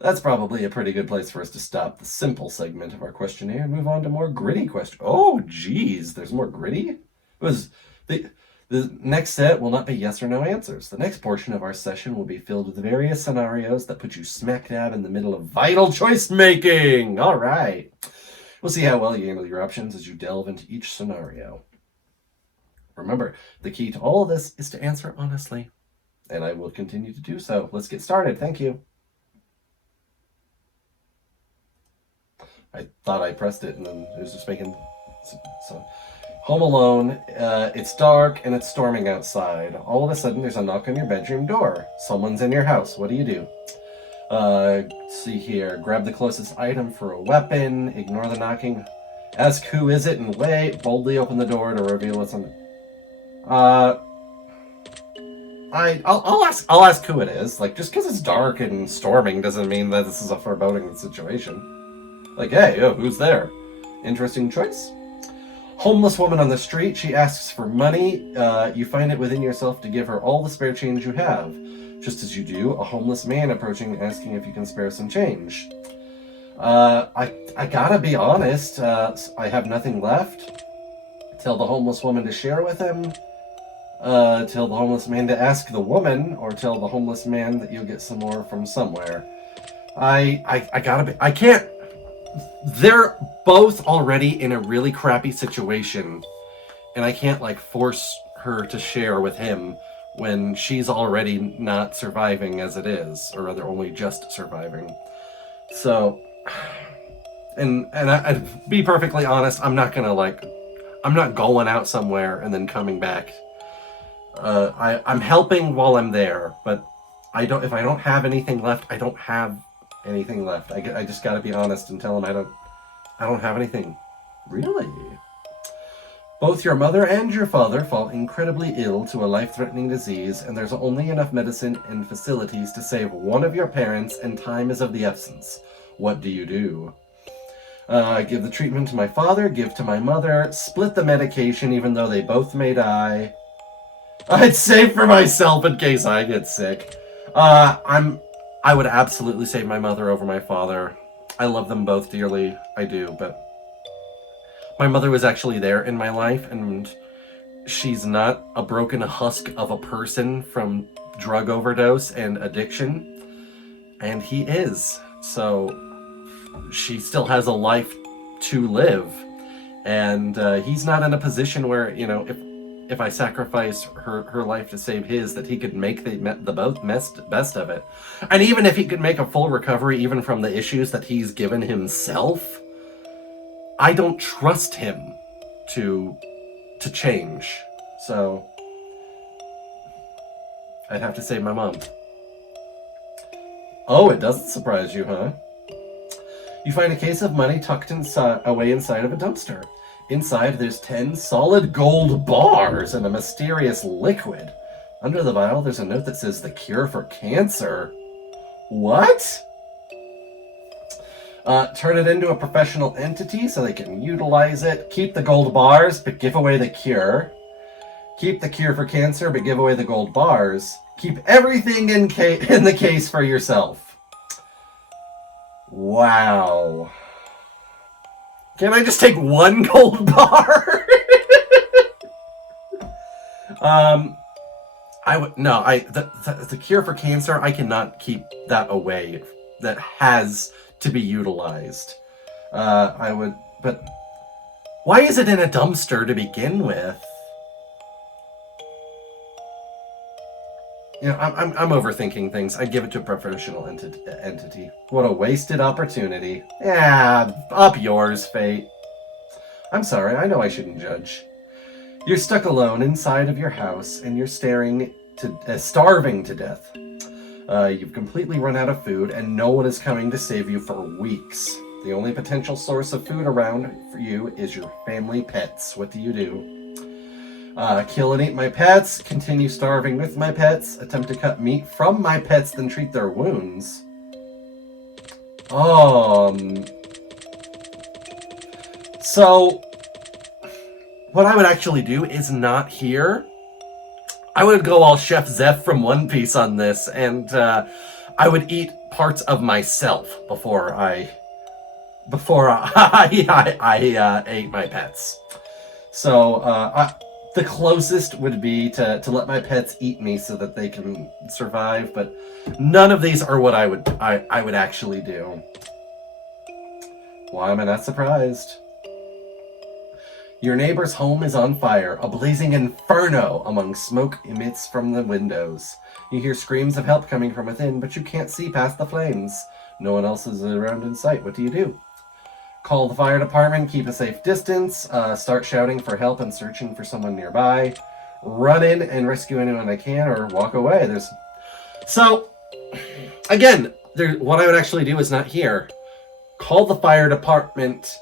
That's probably a pretty good place for us to stop the simple segment of our questionnaire and move on to more gritty questions. Oh, geez, there's more gritty? The next set will not be yes or no answers. The next portion of our session will be filled with various scenarios that put you smack dab in the middle of vital choice making. All right. We'll see how well you handle your options as you delve into each scenario. Remember, the key to all of this is to answer honestly, and I will continue to do so. Let's get started. Thank you. I thought I pressed it, and then it was just making so. Home alone, it's dark and it's storming outside. All of a sudden, there's a knock on your bedroom door. Someone's in your house. What do you do? See here. Grab the closest item for a weapon. Ignore the knocking. Ask who is it and wait. Boldly open the door to reveal what's on it. I'll ask who it is. Like, just because it's dark and storming doesn't mean that this is a foreboding situation. Like, hey, who's there? Interesting choice. Homeless woman on the street. She asks for money. You find it within yourself to give her all the spare change you have. Just as you do, a homeless man approaching asking if you can spare some change. I gotta be honest. I have nothing left. Tell the homeless woman to share with him. Tell the homeless man to ask the woman, or tell the homeless man that you'll get some more from somewhere. I can't. They're both already in a really crappy situation, and I can't like force her to share with him when she's already not surviving as it is, or rather only just surviving. So, and I'd be perfectly honest, I'm not going out somewhere and then coming back. I'm helping while I'm there, but if I don't have anything left, I don't have anything left. I just gotta be honest and tell him I don't have anything. Really? Both your mother and your father fall incredibly ill to a life-threatening disease, and there's only enough medicine and facilities to save one of your parents, and time is of the essence. What do you do? Give the treatment to my father, give to my mother, split the medication even though they both may die. I'd save for myself in case I get sick. I would absolutely save my mother over my father. I love them both dearly. I do, but my mother was actually there in my life, and she's not a broken husk of a person from drug overdose and addiction, and he is. So she still has a life to live, and he's not in a position where, if I sacrifice her life to save his, that he could make the best of it. And even if he could make a full recovery even from the issues that he's given himself, I don't trust him to change. So I'd have to save my mom. Oh, it doesn't surprise you, huh? You find a case of money tucked away inside of a dumpster. Inside, there's 10 solid gold bars and a mysterious liquid. Under the vial, there's a note that says the cure for cancer. What? Turn it into a professional entity so they can utilize it. Keep the gold bars, but give away the cure. Keep the cure for cancer, but give away the gold bars. Keep everything in the case for yourself. Wow. Can I just take one gold bar? The cure for cancer, I cannot keep that away. That has to be utilized. But why is it in a dumpster to begin with? I'm overthinking things. I'd give it to a professional entity. What a wasted opportunity. Yeah, up yours, fate. I'm sorry, I know I shouldn't judge. You're stuck alone inside of your house, and you're starving to death. You've completely run out of food, and no one is coming to save you for weeks. The only potential source of food around for you is your family pets. What do you do? Kill and eat my pets, continue starving with my pets, attempt to cut meat from my pets, then treat their wounds. So, what I would actually do is not here. I would go all Chef Zeph from One Piece on this, and I would eat parts of myself before I ate my pets. So the closest would be to let my pets eat me so that they can survive, but none of these are what I would actually do. Why am I not surprised? Your neighbor's home is on fire, a blazing inferno among smoke emits from the windows. You hear screams of help coming from within, but you can't see past the flames. No one else is around in sight. What do you do? Call the fire department, keep a safe distance, start shouting for help and searching for someone nearby, run in and rescue anyone I can, or walk away. So, again, what I would actually do is not here. Call the fire department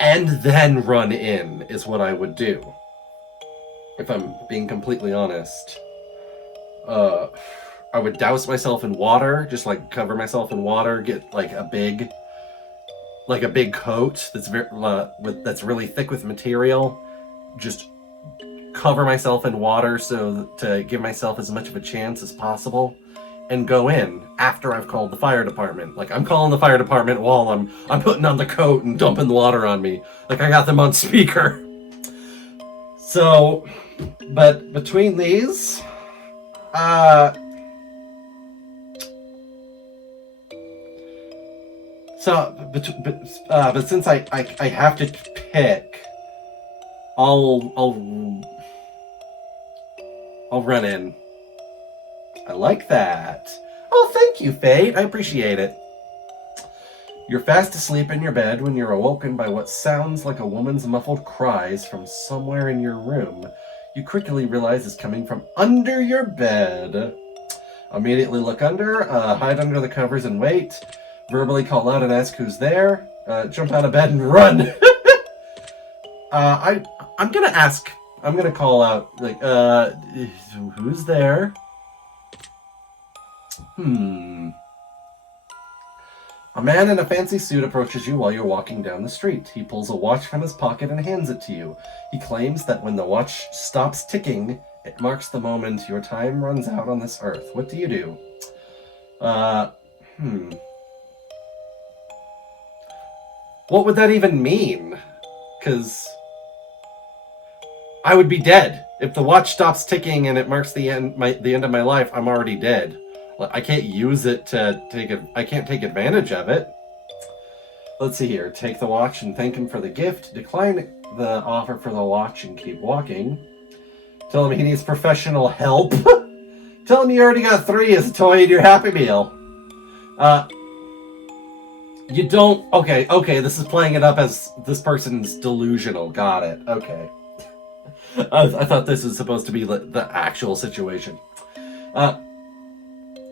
and then run in is what I would do. If I'm being completely honest. I would douse myself in water, just like cover myself in water, get like a big coat that's really thick with material. Just cover myself in water to give myself as much of a chance as possible, and go in after I've called the fire department. Like, I'm calling the fire department while I'm putting on the coat and dumping the water on me. Like, I got them on speaker. So, but between these, but since I have to pick, I'll run in. I like that. Oh, thank you, Fate. I appreciate it. You're fast asleep in your bed when you're awoken by what sounds like a woman's muffled cries from somewhere in your room. You quickly realize it's coming from under your bed. Immediately look under, hide under the covers and wait. Verbally call out and ask who's there. Jump out of bed and run. I'm gonna call out, like, who's there? A man in a fancy suit approaches you while you're walking down the street. He pulls a watch from his pocket and hands it to you. He claims that when the watch stops ticking, it marks the moment your time runs out on this earth. What do you do? What would that even mean? Because I would be dead. If the watch stops ticking and it marks the end of my life, I'm already dead. I can't use it I can't take advantage of it. Let's see here. Take the watch and thank him for the gift. Decline the offer for the watch and keep walking. Tell him he needs professional help. Tell him you already got 3 as a toy in your Happy Meal. You don't... Okay, this is playing it up as this person's delusional. Got it. Okay. I thought this was supposed to be the actual situation.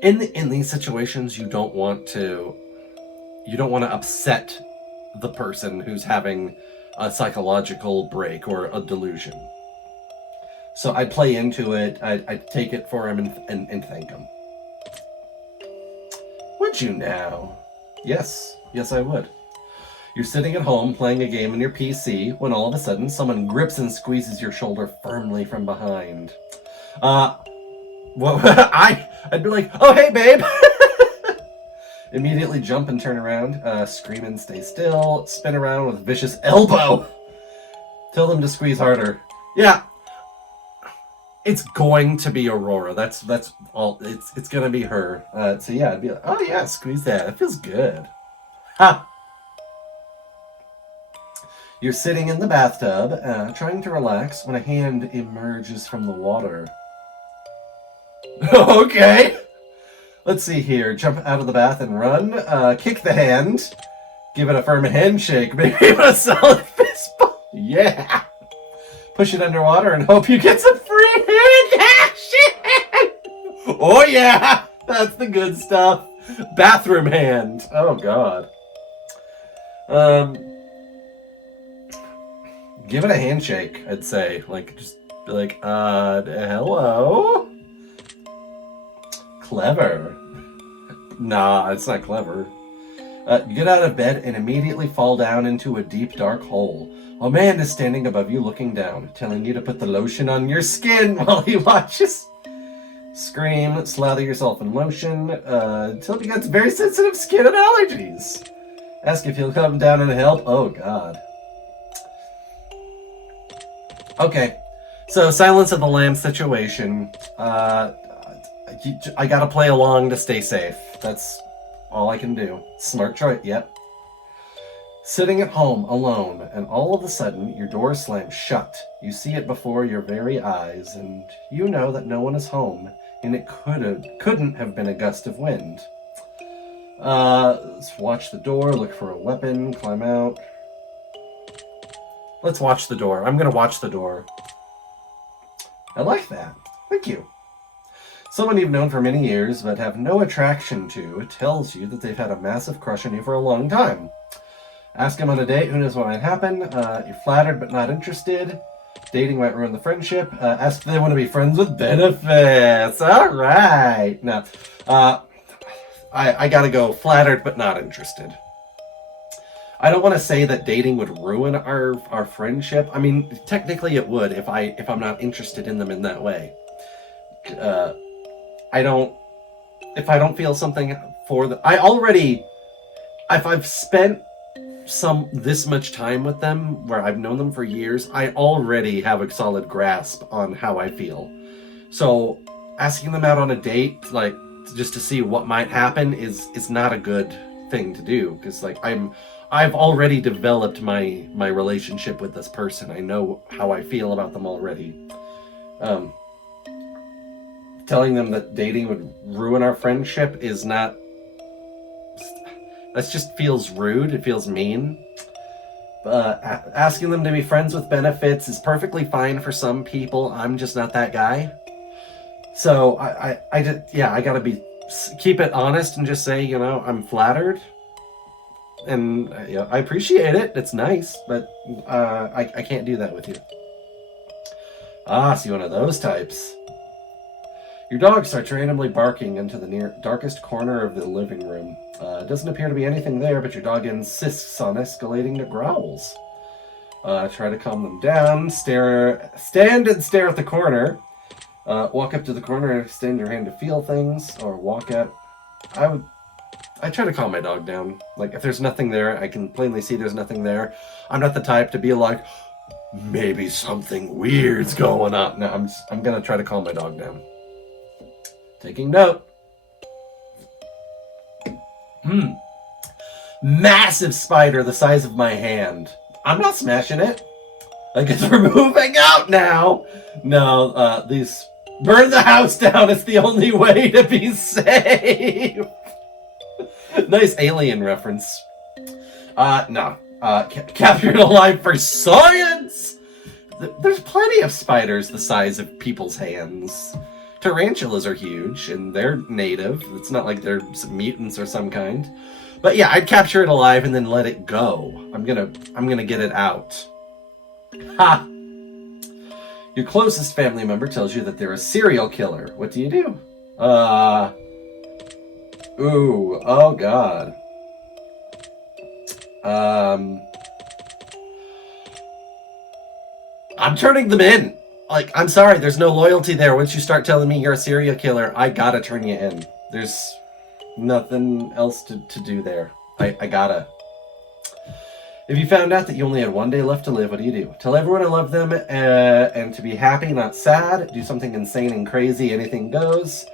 In these situations, you don't want to upset the person who's having a psychological break or a delusion. So I'd play into it. I'd take it for him and thank him. Would you now? Yes, I would. You're sitting at home playing a game on your PC when all of a sudden someone grips and squeezes your shoulder firmly from behind. I'd be like, oh, hey, babe. Immediately jump and turn around, scream and stay still, spin around with vicious elbow. Tell them to squeeze harder. Yeah. It's going to be Aurora. That's all. It's gonna be her. So yeah, I'd be like, oh yeah, squeeze that. It feels good. Ha! You're sitting in the bathtub, trying to relax when a hand emerges from the water. Okay. Let's see here. Jump out of the bath and run. Kick the hand. Give it a firm handshake. Maybe even a solid fist bump. Yeah. Push it underwater and hope you get some free hand action. Oh yeah. That's the good stuff. Bathroom hand. Oh god. Give it a handshake, I'd say. Like, just be like, hello? Clever. Nah, it's not clever. Get out of bed and immediately fall down into a deep, dark hole. A man is standing above you looking down, telling you to put the lotion on your skin while he watches. Scream, slather yourself in lotion, until you get very sensitive skin and allergies. Ask if he'll come down and help. Oh, God. Okay, so Silence of the Lambs situation. I gotta play along to stay safe. That's all I can do. Smart choice, yep. Sitting at home alone, and all of a sudden your door slams shut. You see it before your very eyes, and you know that no one is home, and it couldn't have been a gust of wind. Let's watch the door, look for a weapon, climb out. Let's watch the door. I'm gonna watch the door. I like that. Thank you. Someone you've known for many years but have no attraction to tells you that they've had a massive crush on you for a long time. Ask him on a date, who knows what might happen. You're flattered but not interested. Dating might ruin the friendship. Ask if they want to be friends with benefits. All right. No. I gotta go flattered but not interested. I don't want to say that dating would ruin our friendship. I mean, technically it would if I'm not interested in them in that way. If I don't feel something for them, if I've spent this much time with them where I've known them for years, I already have a solid grasp on how I feel. So asking them out on a date, like, just to see what might happen is not a good thing to do, because like I've already developed my relationship with this person. I know how I feel about them already. Telling them that dating would ruin our friendship is not... That just feels rude. It feels mean. Asking them to be friends with benefits is perfectly fine for some people. I'm just not that guy. So I gotta keep it honest and just say, I'm flattered. And I appreciate it. It's nice, but I can't do that with you. So you're one of those types. Your dog starts randomly barking into the darkest corner of the living room. Doesn't appear to be anything there, but your dog insists on escalating to growls. Try to calm them down. Stand and stare at the corner. Walk up to the corner, extend your hand to feel things, or walk out. I try to calm my dog down. Like, if there's nothing there, I can plainly see there's nothing there. I'm not the type to be like, maybe something weird's going on. No, I'm gonna try to calm my dog down. Taking note. Massive spider the size of my hand. I'm not smashing it. Like, it's moving out now. No, these... Burn the house down. It's the only way to be safe. Nice alien reference. No. Captured alive for science! There's plenty of spiders the size of people's hands. Tarantulas are huge, and they're native. It's not like they're mutants or some kind. But yeah, I'd capture it alive and then let it go. I'm gonna get it out. Ha! Your closest family member tells you that they're a serial killer. What do you do? Ooh, oh god. I'm turning them in. Like, I'm sorry, there's no loyalty there. Once you start telling me you're a serial killer, I gotta turn you in. There's nothing else to do there. I gotta. If you found out that you only had one day left to live, what do you do? Tell everyone I love them, and to be happy, not sad. Do something insane and crazy, anything goes.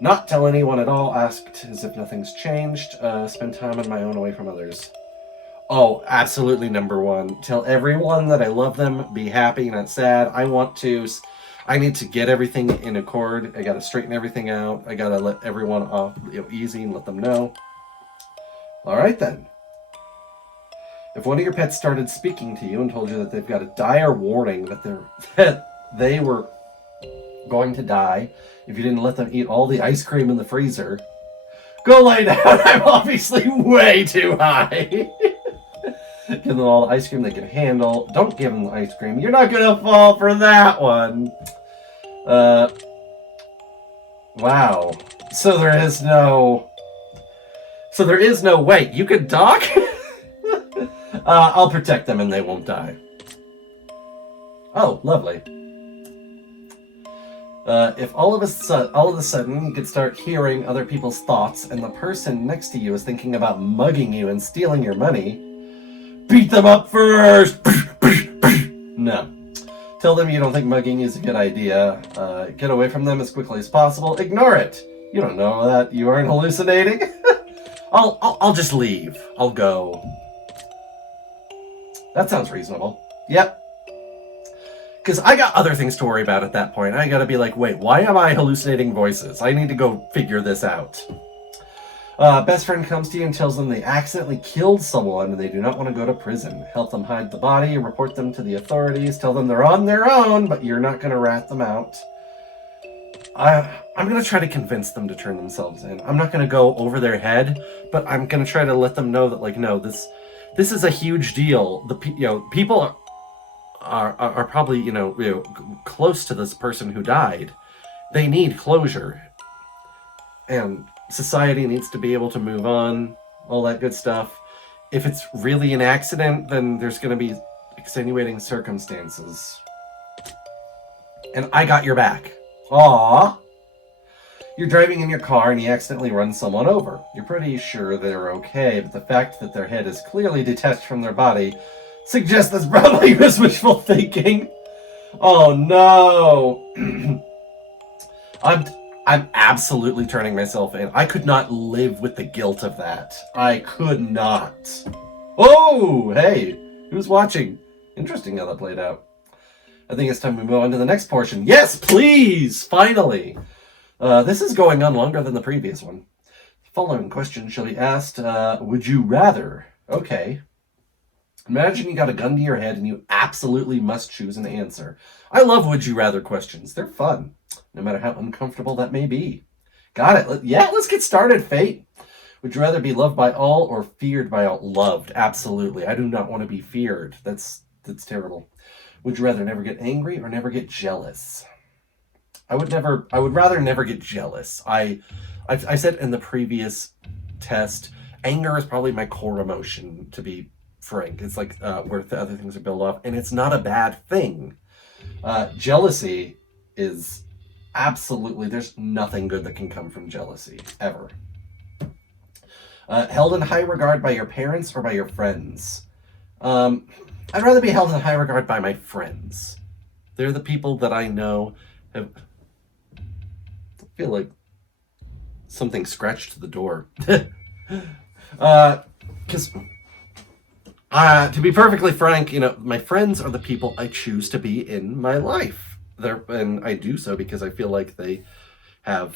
Not tell anyone at all, asked as if nothing's changed. Spend time on my own away from others. Oh, absolutely number one. Tell everyone that I love them, be happy, not sad. I want to I need to get everything in accord. I got to straighten everything out. I got to let everyone off, easy and let them know. All right, then. If one of your pets started speaking to you and told you that they've got a dire warning that they were going to die if you didn't let them eat all the ice cream in the freezer, go lay down. I'm obviously way too high. Give them all the ice cream they can handle. Don't give them the ice cream. You're not going to fall for that one. Wow. So there is no... wait, you could dock? I'll protect them and they won't die. Oh, lovely. If all of a sudden you could start hearing other people's thoughts and the person next to you is thinking about mugging you and stealing your money, beat them up first! No. Tell them you don't think mugging is a good idea. Get away from them as quickly as possible. Ignore it. You don't know that. You aren't hallucinating. I'll just leave. I'll go. That sounds reasonable. Yep. Because I got other things to worry about at that point. I gotta be like, wait, why am I hallucinating voices? I need to go figure this out. Best friend comes to you and tells them they accidentally killed someone and they do not want to go to prison. Help them hide the body, report them to the authorities, tell them they're on their own, but you're not going to rat them out. I'm going to try to convince them to turn themselves in. I'm not going to go over their head, but I'm going to try to let them know that, like, no, this is a huge deal. People are probably, close to this person who died. They need closure. And society needs to be able to move on, all that good stuff. If it's really an accident, then there's going to be extenuating circumstances. And I got your back. Aww. You're driving in your car and you accidentally run someone over. You're pretty sure they're okay, but the fact that their head is clearly detached from their body suggests this probably was wishful thinking. Oh no. I'm absolutely turning myself in. I could not live with the guilt of that. I could not. Oh, hey, who's watching? Interesting how that played out. I think it's time we move on to the next portion. Yes, please, finally. This is going on longer than the previous one. The following question shall be asked, would you rather? Okay. Imagine you got a gun to your head and you absolutely must choose an answer. I love would you rather questions. They're fun, no matter how uncomfortable that may be. Got it. Let's get started, Fate. Would you rather be loved by all or feared by all? Loved, absolutely. I do not want to be feared. That's terrible. Would you rather never get angry or never get jealous? I would rather never get jealous. I said in the previous test, anger is probably my core emotion, to be frank. It's like where the other things are built off, and it's not a bad thing. Jealousy is absolutely, there's nothing good that can come from jealousy, ever. Held in high regard by your parents or by your friends? I'd rather be held in high regard by my friends. They're the people that I know have... I feel like something scratched the door. Because... to be perfectly frank, my friends are the people I choose to be in my life. And I do so because I feel like they have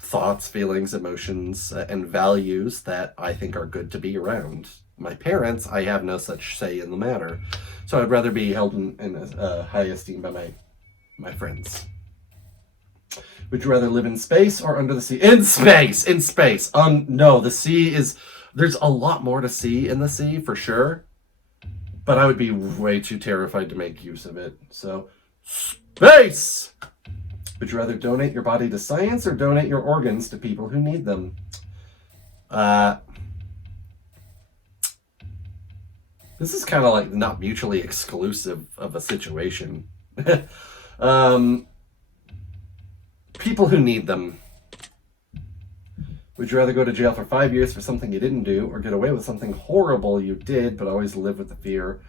thoughts, feelings, emotions, and values that I think are good to be around. My parents, I have no such say in the matter. So I'd rather be held in high esteem by my friends. Would you rather live in space or under the sea? In space! In space! No, the sea is... There's a lot more to see in the sea, for sure. But I would be way too terrified to make use of it. So, space! Would you rather donate your body to science or donate your organs to people who need them? This is kind of like not mutually exclusive of a situation. People who need them. Would you rather go to jail for 5 years for something you didn't do or get away with something horrible you did but always live with the fear?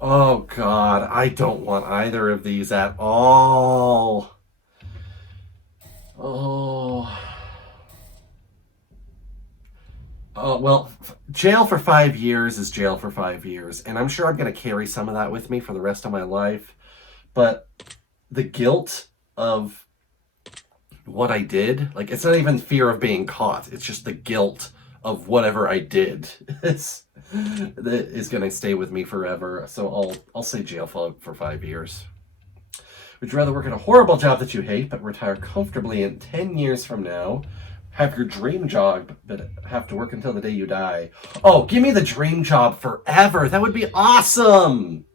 Oh, God, I don't want either of these at all. Oh. Well, jail for 5 years is jail for 5 years, and I'm sure I'm going to carry some of that with me for the rest of my life. But the guilt of what I did. Like, it's not even fear of being caught. It's just the guilt of whatever I did that is going to stay with me forever. So I'll say jail for 5 years. Would you rather work at a horrible job that you hate but retire comfortably in 10 years from now? Have your dream job but have to work until the day you die? Oh, give me the dream job forever. That would be awesome.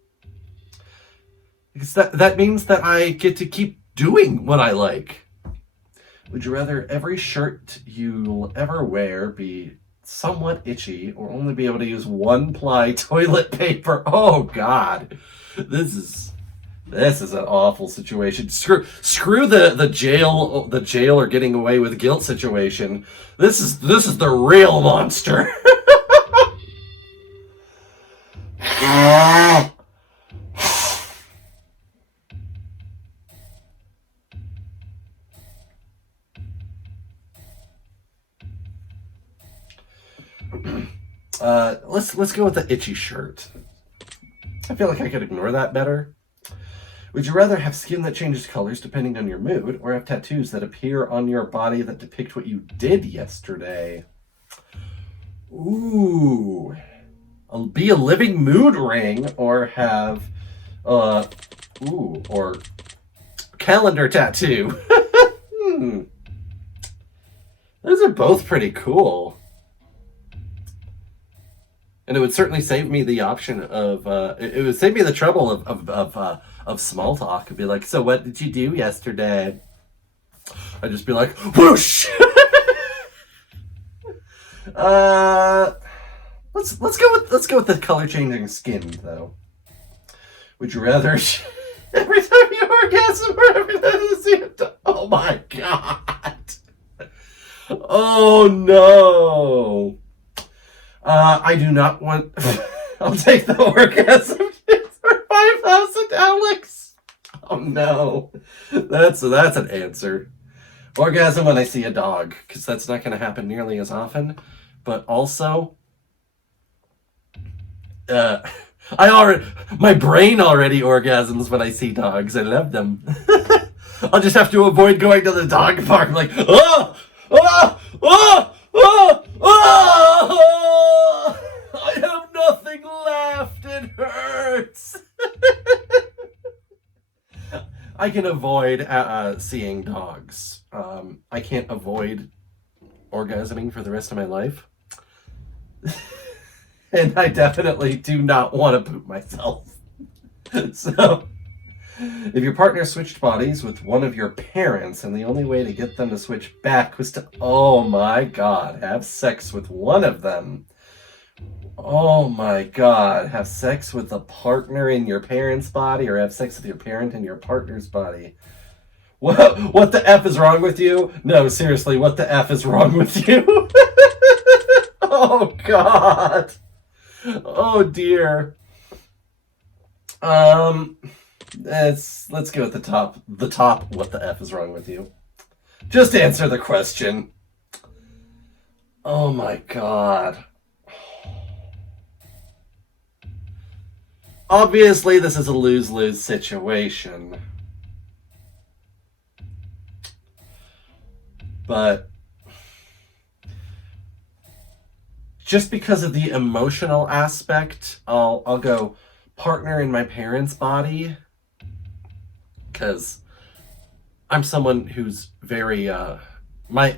Because that means that I get to keep doing what I like. Would you rather every shirt you'll ever wear be somewhat itchy or only be able to use one-ply toilet paper? Oh, God. This is an awful situation. Screw the jail or getting away with guilt situation. This is the real monster. Let's go with the itchy shirt. I feel like I could ignore that better. Would you rather have skin that changes colors depending on your mood, or have tattoos that appear on your body that depict what you did yesterday? Ooh. Be a living mood ring, or have, or calendar tattoo. Those are both pretty cool. And it would certainly save me the option of, it would save me the trouble of small talk. It'd be like, so what did you do yesterday? I'd just be like, whoosh! Let's go with the color changing skin though. Would you rather every time you orgasm or every time you see it? Oh my God! Oh no! I do not want. I'll take the orgasm for 5,000, Alex. Oh no, that's an answer. Orgasm when I see a dog, because that's not going to happen nearly as often. But also, my brain already orgasms when I see dogs. I love them. I'll just have to avoid going to the dog park. Like, oh, oh, oh, oh, oh! I have nothing left. It hurts. I can avoid seeing dogs. I can't avoid orgasming for the rest of my life. And I definitely do not want to poop myself. So, if your partner switched bodies with one of your parents and the only way to get them to switch back was to, oh my God, have sex with one of them. Oh my God, have sex with a partner in your parent's body, or have sex with your parent in your partner's body. What the F is wrong with you? No, seriously, what the F is wrong with you? Oh God. Oh dear. Let's go with the top. What the F is wrong with you? Just answer the question. Oh my God. Obviously, this is a lose-lose situation. But just because of the emotional aspect, I'll go partner in my parents' body, because I'm someone who's very my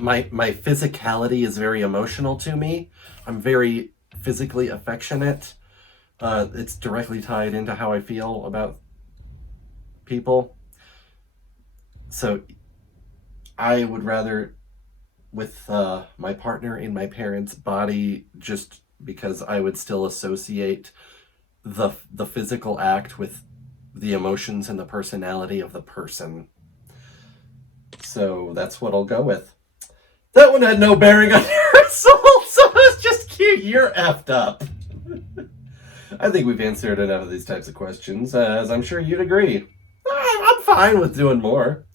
physicality is very emotional to me. I'm very physically affectionate. It's directly tied into how I feel about people. So I would rather with my partner in my parents' body, just because I would still associate the physical act with the emotions and the personality of the person. So that's what I'll go with. That one had no bearing on your result, so it's just cute. You're effed up. I think we've answered enough of these types of questions, as I'm sure you'd agree. I'm fine with doing more.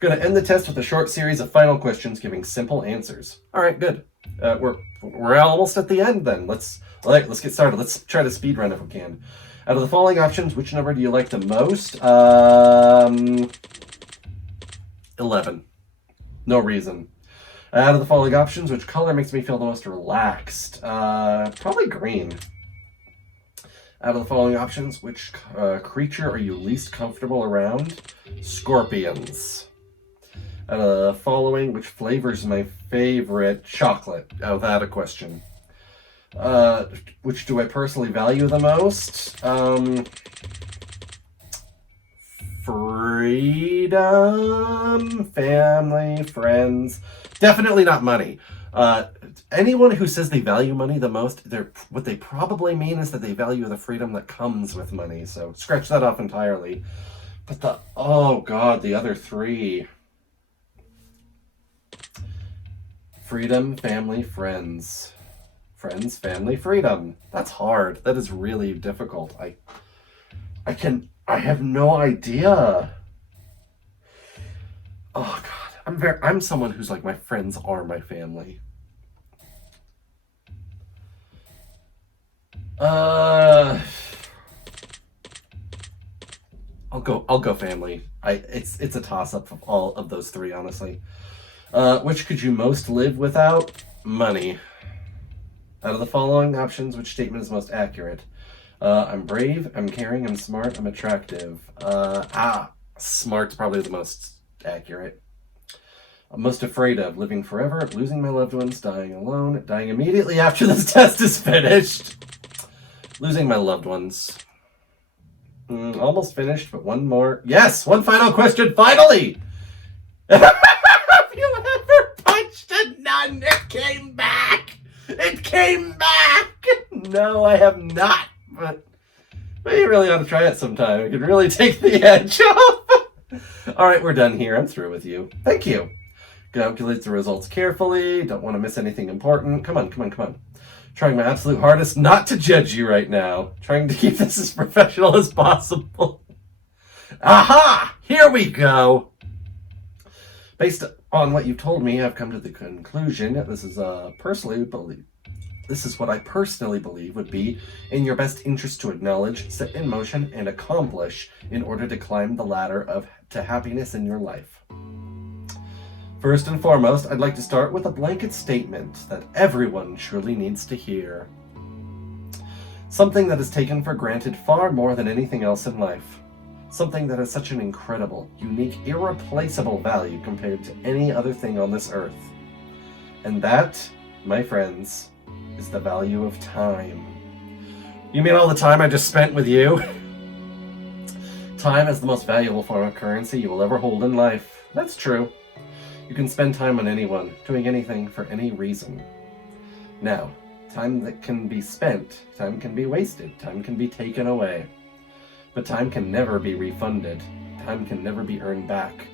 We're going to end the test with a short series of final questions giving simple answers. All right, good. We're almost at the end then. Let's get started. Let's try to speed run if we can. Out of the following options, which number do you like the most? 11. No reason. Out of the following options, which color makes me feel the most relaxed? Probably green. Out of the following options, which creature are you least comfortable around? Scorpions. Out of the following, which flavor is my favorite? Chocolate. Without a question. Which do I personally value the most? Freedom, family, friends. Definitely not money. Anyone who says they value money the most, what they probably mean is that they value the freedom that comes with money. So scratch that off entirely. But oh God, the other three. Freedom, family, friends. Friends, family, freedom. That's hard. That is really difficult. I have no idea. Oh God, I'm someone who's like, my friends are my family. I'll go family. It's a toss-up of all of those three, honestly. Which could you most live without? Money. Out of the following options, which statement is most accurate? I'm brave, I'm caring, I'm smart, I'm attractive. Smart's probably the most accurate. I'm most afraid of living forever, losing my loved ones, dying alone, dying immediately after this test is finished. Losing my loved ones. Almost finished, but one more. Yes, one final question, finally! Have you ever punched a nun? It came back! It came back! No, I have not. But you really ought to try it sometime. It could really take the edge off. Alright, we're done here. I'm through with you. Thank you. Calculate the results carefully. Don't want to miss anything important. Come on. Trying my absolute hardest not to judge you right now. Trying to keep this as professional as possible. Aha! Here we go! Based on what you've told me, I've come to the conclusion that this is what I personally believe would be in your best interest to acknowledge, set in motion, and accomplish in order to climb the ladder to happiness in your life. First and foremost, I'd like to start with a blanket statement that everyone surely needs to hear. Something that is taken for granted far more than anything else in life. Something that has such an incredible, unique, irreplaceable value compared to any other thing on this earth. And that, my friends, is the value of time. You mean all the time I just spent with you? Time is the most valuable form of currency you will ever hold in life. That's true. You can spend time on anyone, doing anything for any reason. Now, time that can be spent, time can be wasted, time can be taken away. But time can never be refunded, time can never be earned back,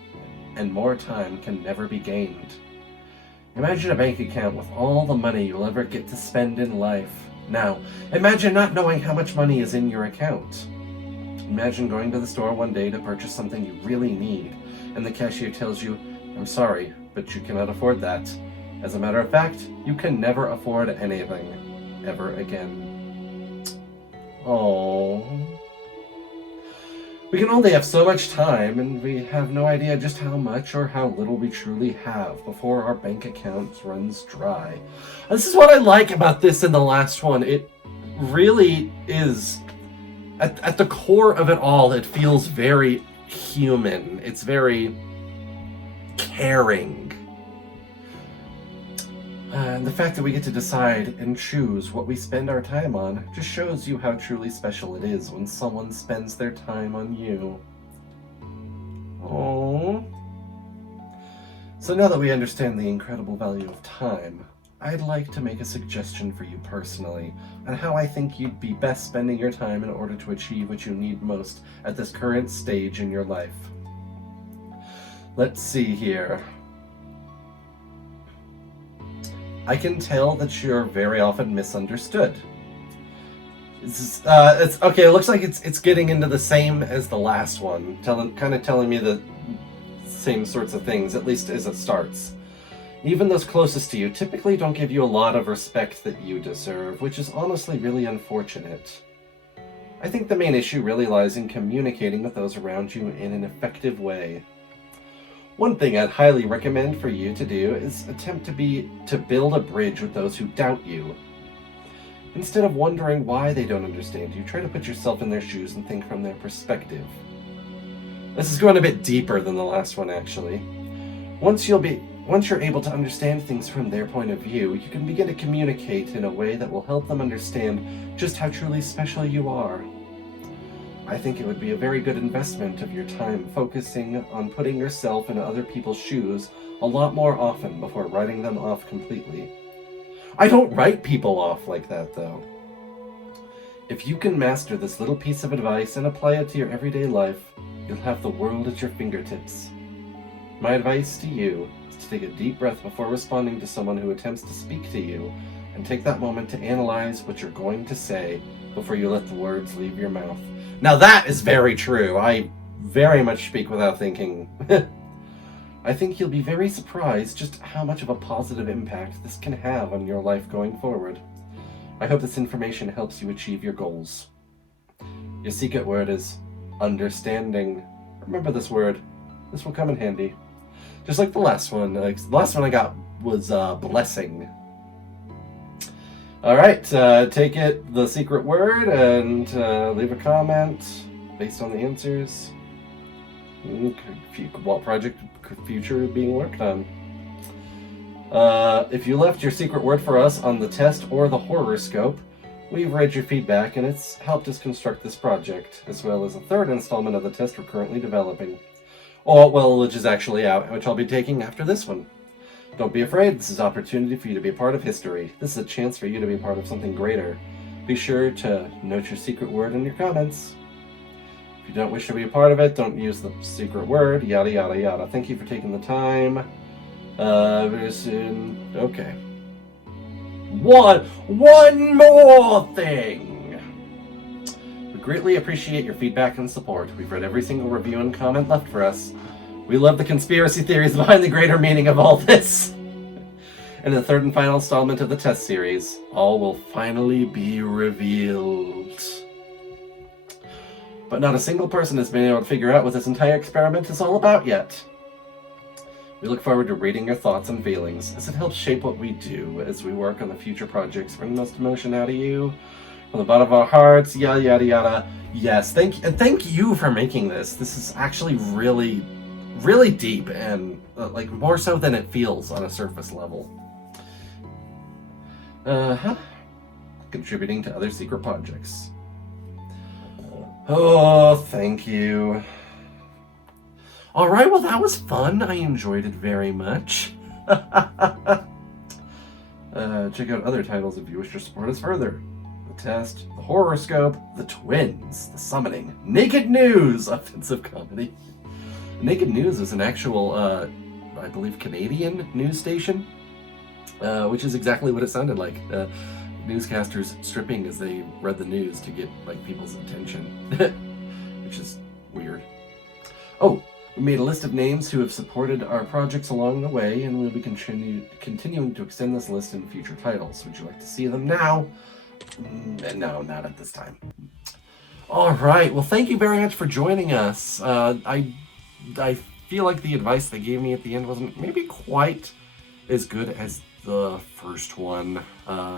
and more time can never be gained. Imagine a bank account with all the money you'll ever get to spend in life. Now, imagine not knowing how much money is in your account. Imagine going to the store one day to purchase something you really need, and the cashier tells you, "I'm sorry, but you cannot afford that. As a matter of fact, you can never afford anything, ever again." Oh. We can only have so much time, and we have no idea just how much or how little we truly have before our bank account runs dry. This is what I like about this and the last one. It really is, at the core of it all, it feels very human. It's very caring. And the fact that we get to decide and choose what we spend our time on just shows you how truly special it is when someone spends their time on you. Oh. So now that we understand the incredible value of time, I'd like to make a suggestion for you personally on how I think you'd be best spending your time in order to achieve what you need most at this current stage in your life. Let's see here. I can tell that you're very often misunderstood. It's okay. It looks like it's getting into the same as the last one, kind of telling me the same sorts of things, at least as it starts. Even those closest to you typically don't give you a lot of respect that you deserve, which is honestly really unfortunate. I think the main issue really lies in communicating with those around you in an effective way. One thing I'd highly recommend for you to do is attempt to build a bridge with those who doubt you. Instead of wondering why they don't understand you, try to put yourself in their shoes and think from their perspective. This is going a bit deeper than the last one, actually. Once you're able to understand things from their point of view, you can begin to communicate in a way that will help them understand just how truly special you are. I think it would be a very good investment of your time focusing on putting yourself in other people's shoes a lot more often before writing them off completely. I don't write people off like that, though. If you can master this little piece of advice and apply it to your everyday life, you'll have the world at your fingertips. My advice to you is to take a deep breath before responding to someone who attempts to speak to you, and take that moment to analyze what you're going to say before you let the words leave your mouth. Now that is very true. I very much speak without thinking. I think you'll be very surprised just how much of a positive impact this can have on your life going forward. I hope this information helps you achieve your goals. Your secret word is understanding. Remember this word. This will come in handy. Just like the last one. The last one I got was blessing. Alright, take it, the secret word, and leave a comment based on the answers. What project future being worked on. If you left your secret word for us on the test or the horoscope, we've read your feedback and it's helped us construct this project, as well as a third installment of the test we're currently developing. Oh, well, which is actually out, which I'll be taking after this one. Don't be afraid, this is an opportunity for you to be a part of history. This is a chance for you to be part of something greater. Be sure to note your secret word in your comments. If you don't wish to be a part of it, don't use the secret word, yada yada yada. Thank you for taking the time. Very soon. Okay. One more thing! We greatly appreciate your feedback and support. We've read every single review and comment left for us. We love the conspiracy theories behind the greater meaning of all this. In the third and final installment of the test series, all will finally be revealed. But not a single person has been able to figure out what this entire experiment is all about yet. We look forward to reading your thoughts and feelings, as it helps shape what we do as we work on the future projects, bring the most emotion out of you, from the bottom of our hearts, yada yada yada. Yes, thank you for making this. This is actually really deep, and like more so than it feels on a surface level. Contributing to other secret projects. Oh, thank you. Alright, well that was fun. I enjoyed it very much. Check out other titles if you wish to support us further. The Test, The Horoscope, The Twins, The Summoning, Naked News, offensive comedy. Naked News is an actual, I believe, Canadian news station, which is exactly what it sounded like. Newscasters stripping as they read the news to get like people's attention, which is weird. Oh, we made a list of names who have supported our projects along the way, and we'll be continuing to extend this list in future titles. Would you like to see them now? No, not at this time. All right. Well, thank you very much for joining us. I feel like the advice they gave me at the end wasn't maybe quite as good as the first one.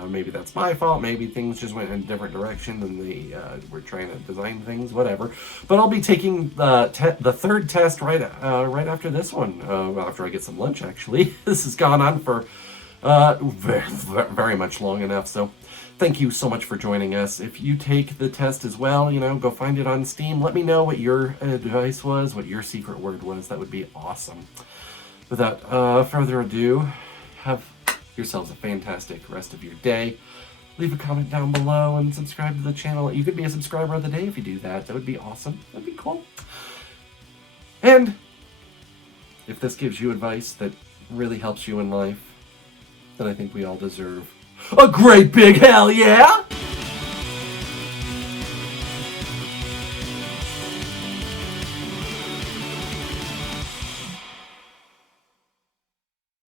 Maybe that's my fault. Maybe things just went in a different direction than they were trying to design things. Whatever. But I'll be taking the third test right after this one. After I get some lunch, actually. This has gone on for very much long enough. So thank you so much for joining us. If you take the test as well, go find it on Steam. Let me know what your advice was, what your secret word was. That would be awesome. Without further ado, have yourselves a fantastic rest of your day. Leave a comment down below and subscribe to the channel. You could be a subscriber of the day if you do that. That would be awesome. That'd be cool. And if this gives you advice that really helps you in life, then I think we all deserve a great big hell yeah!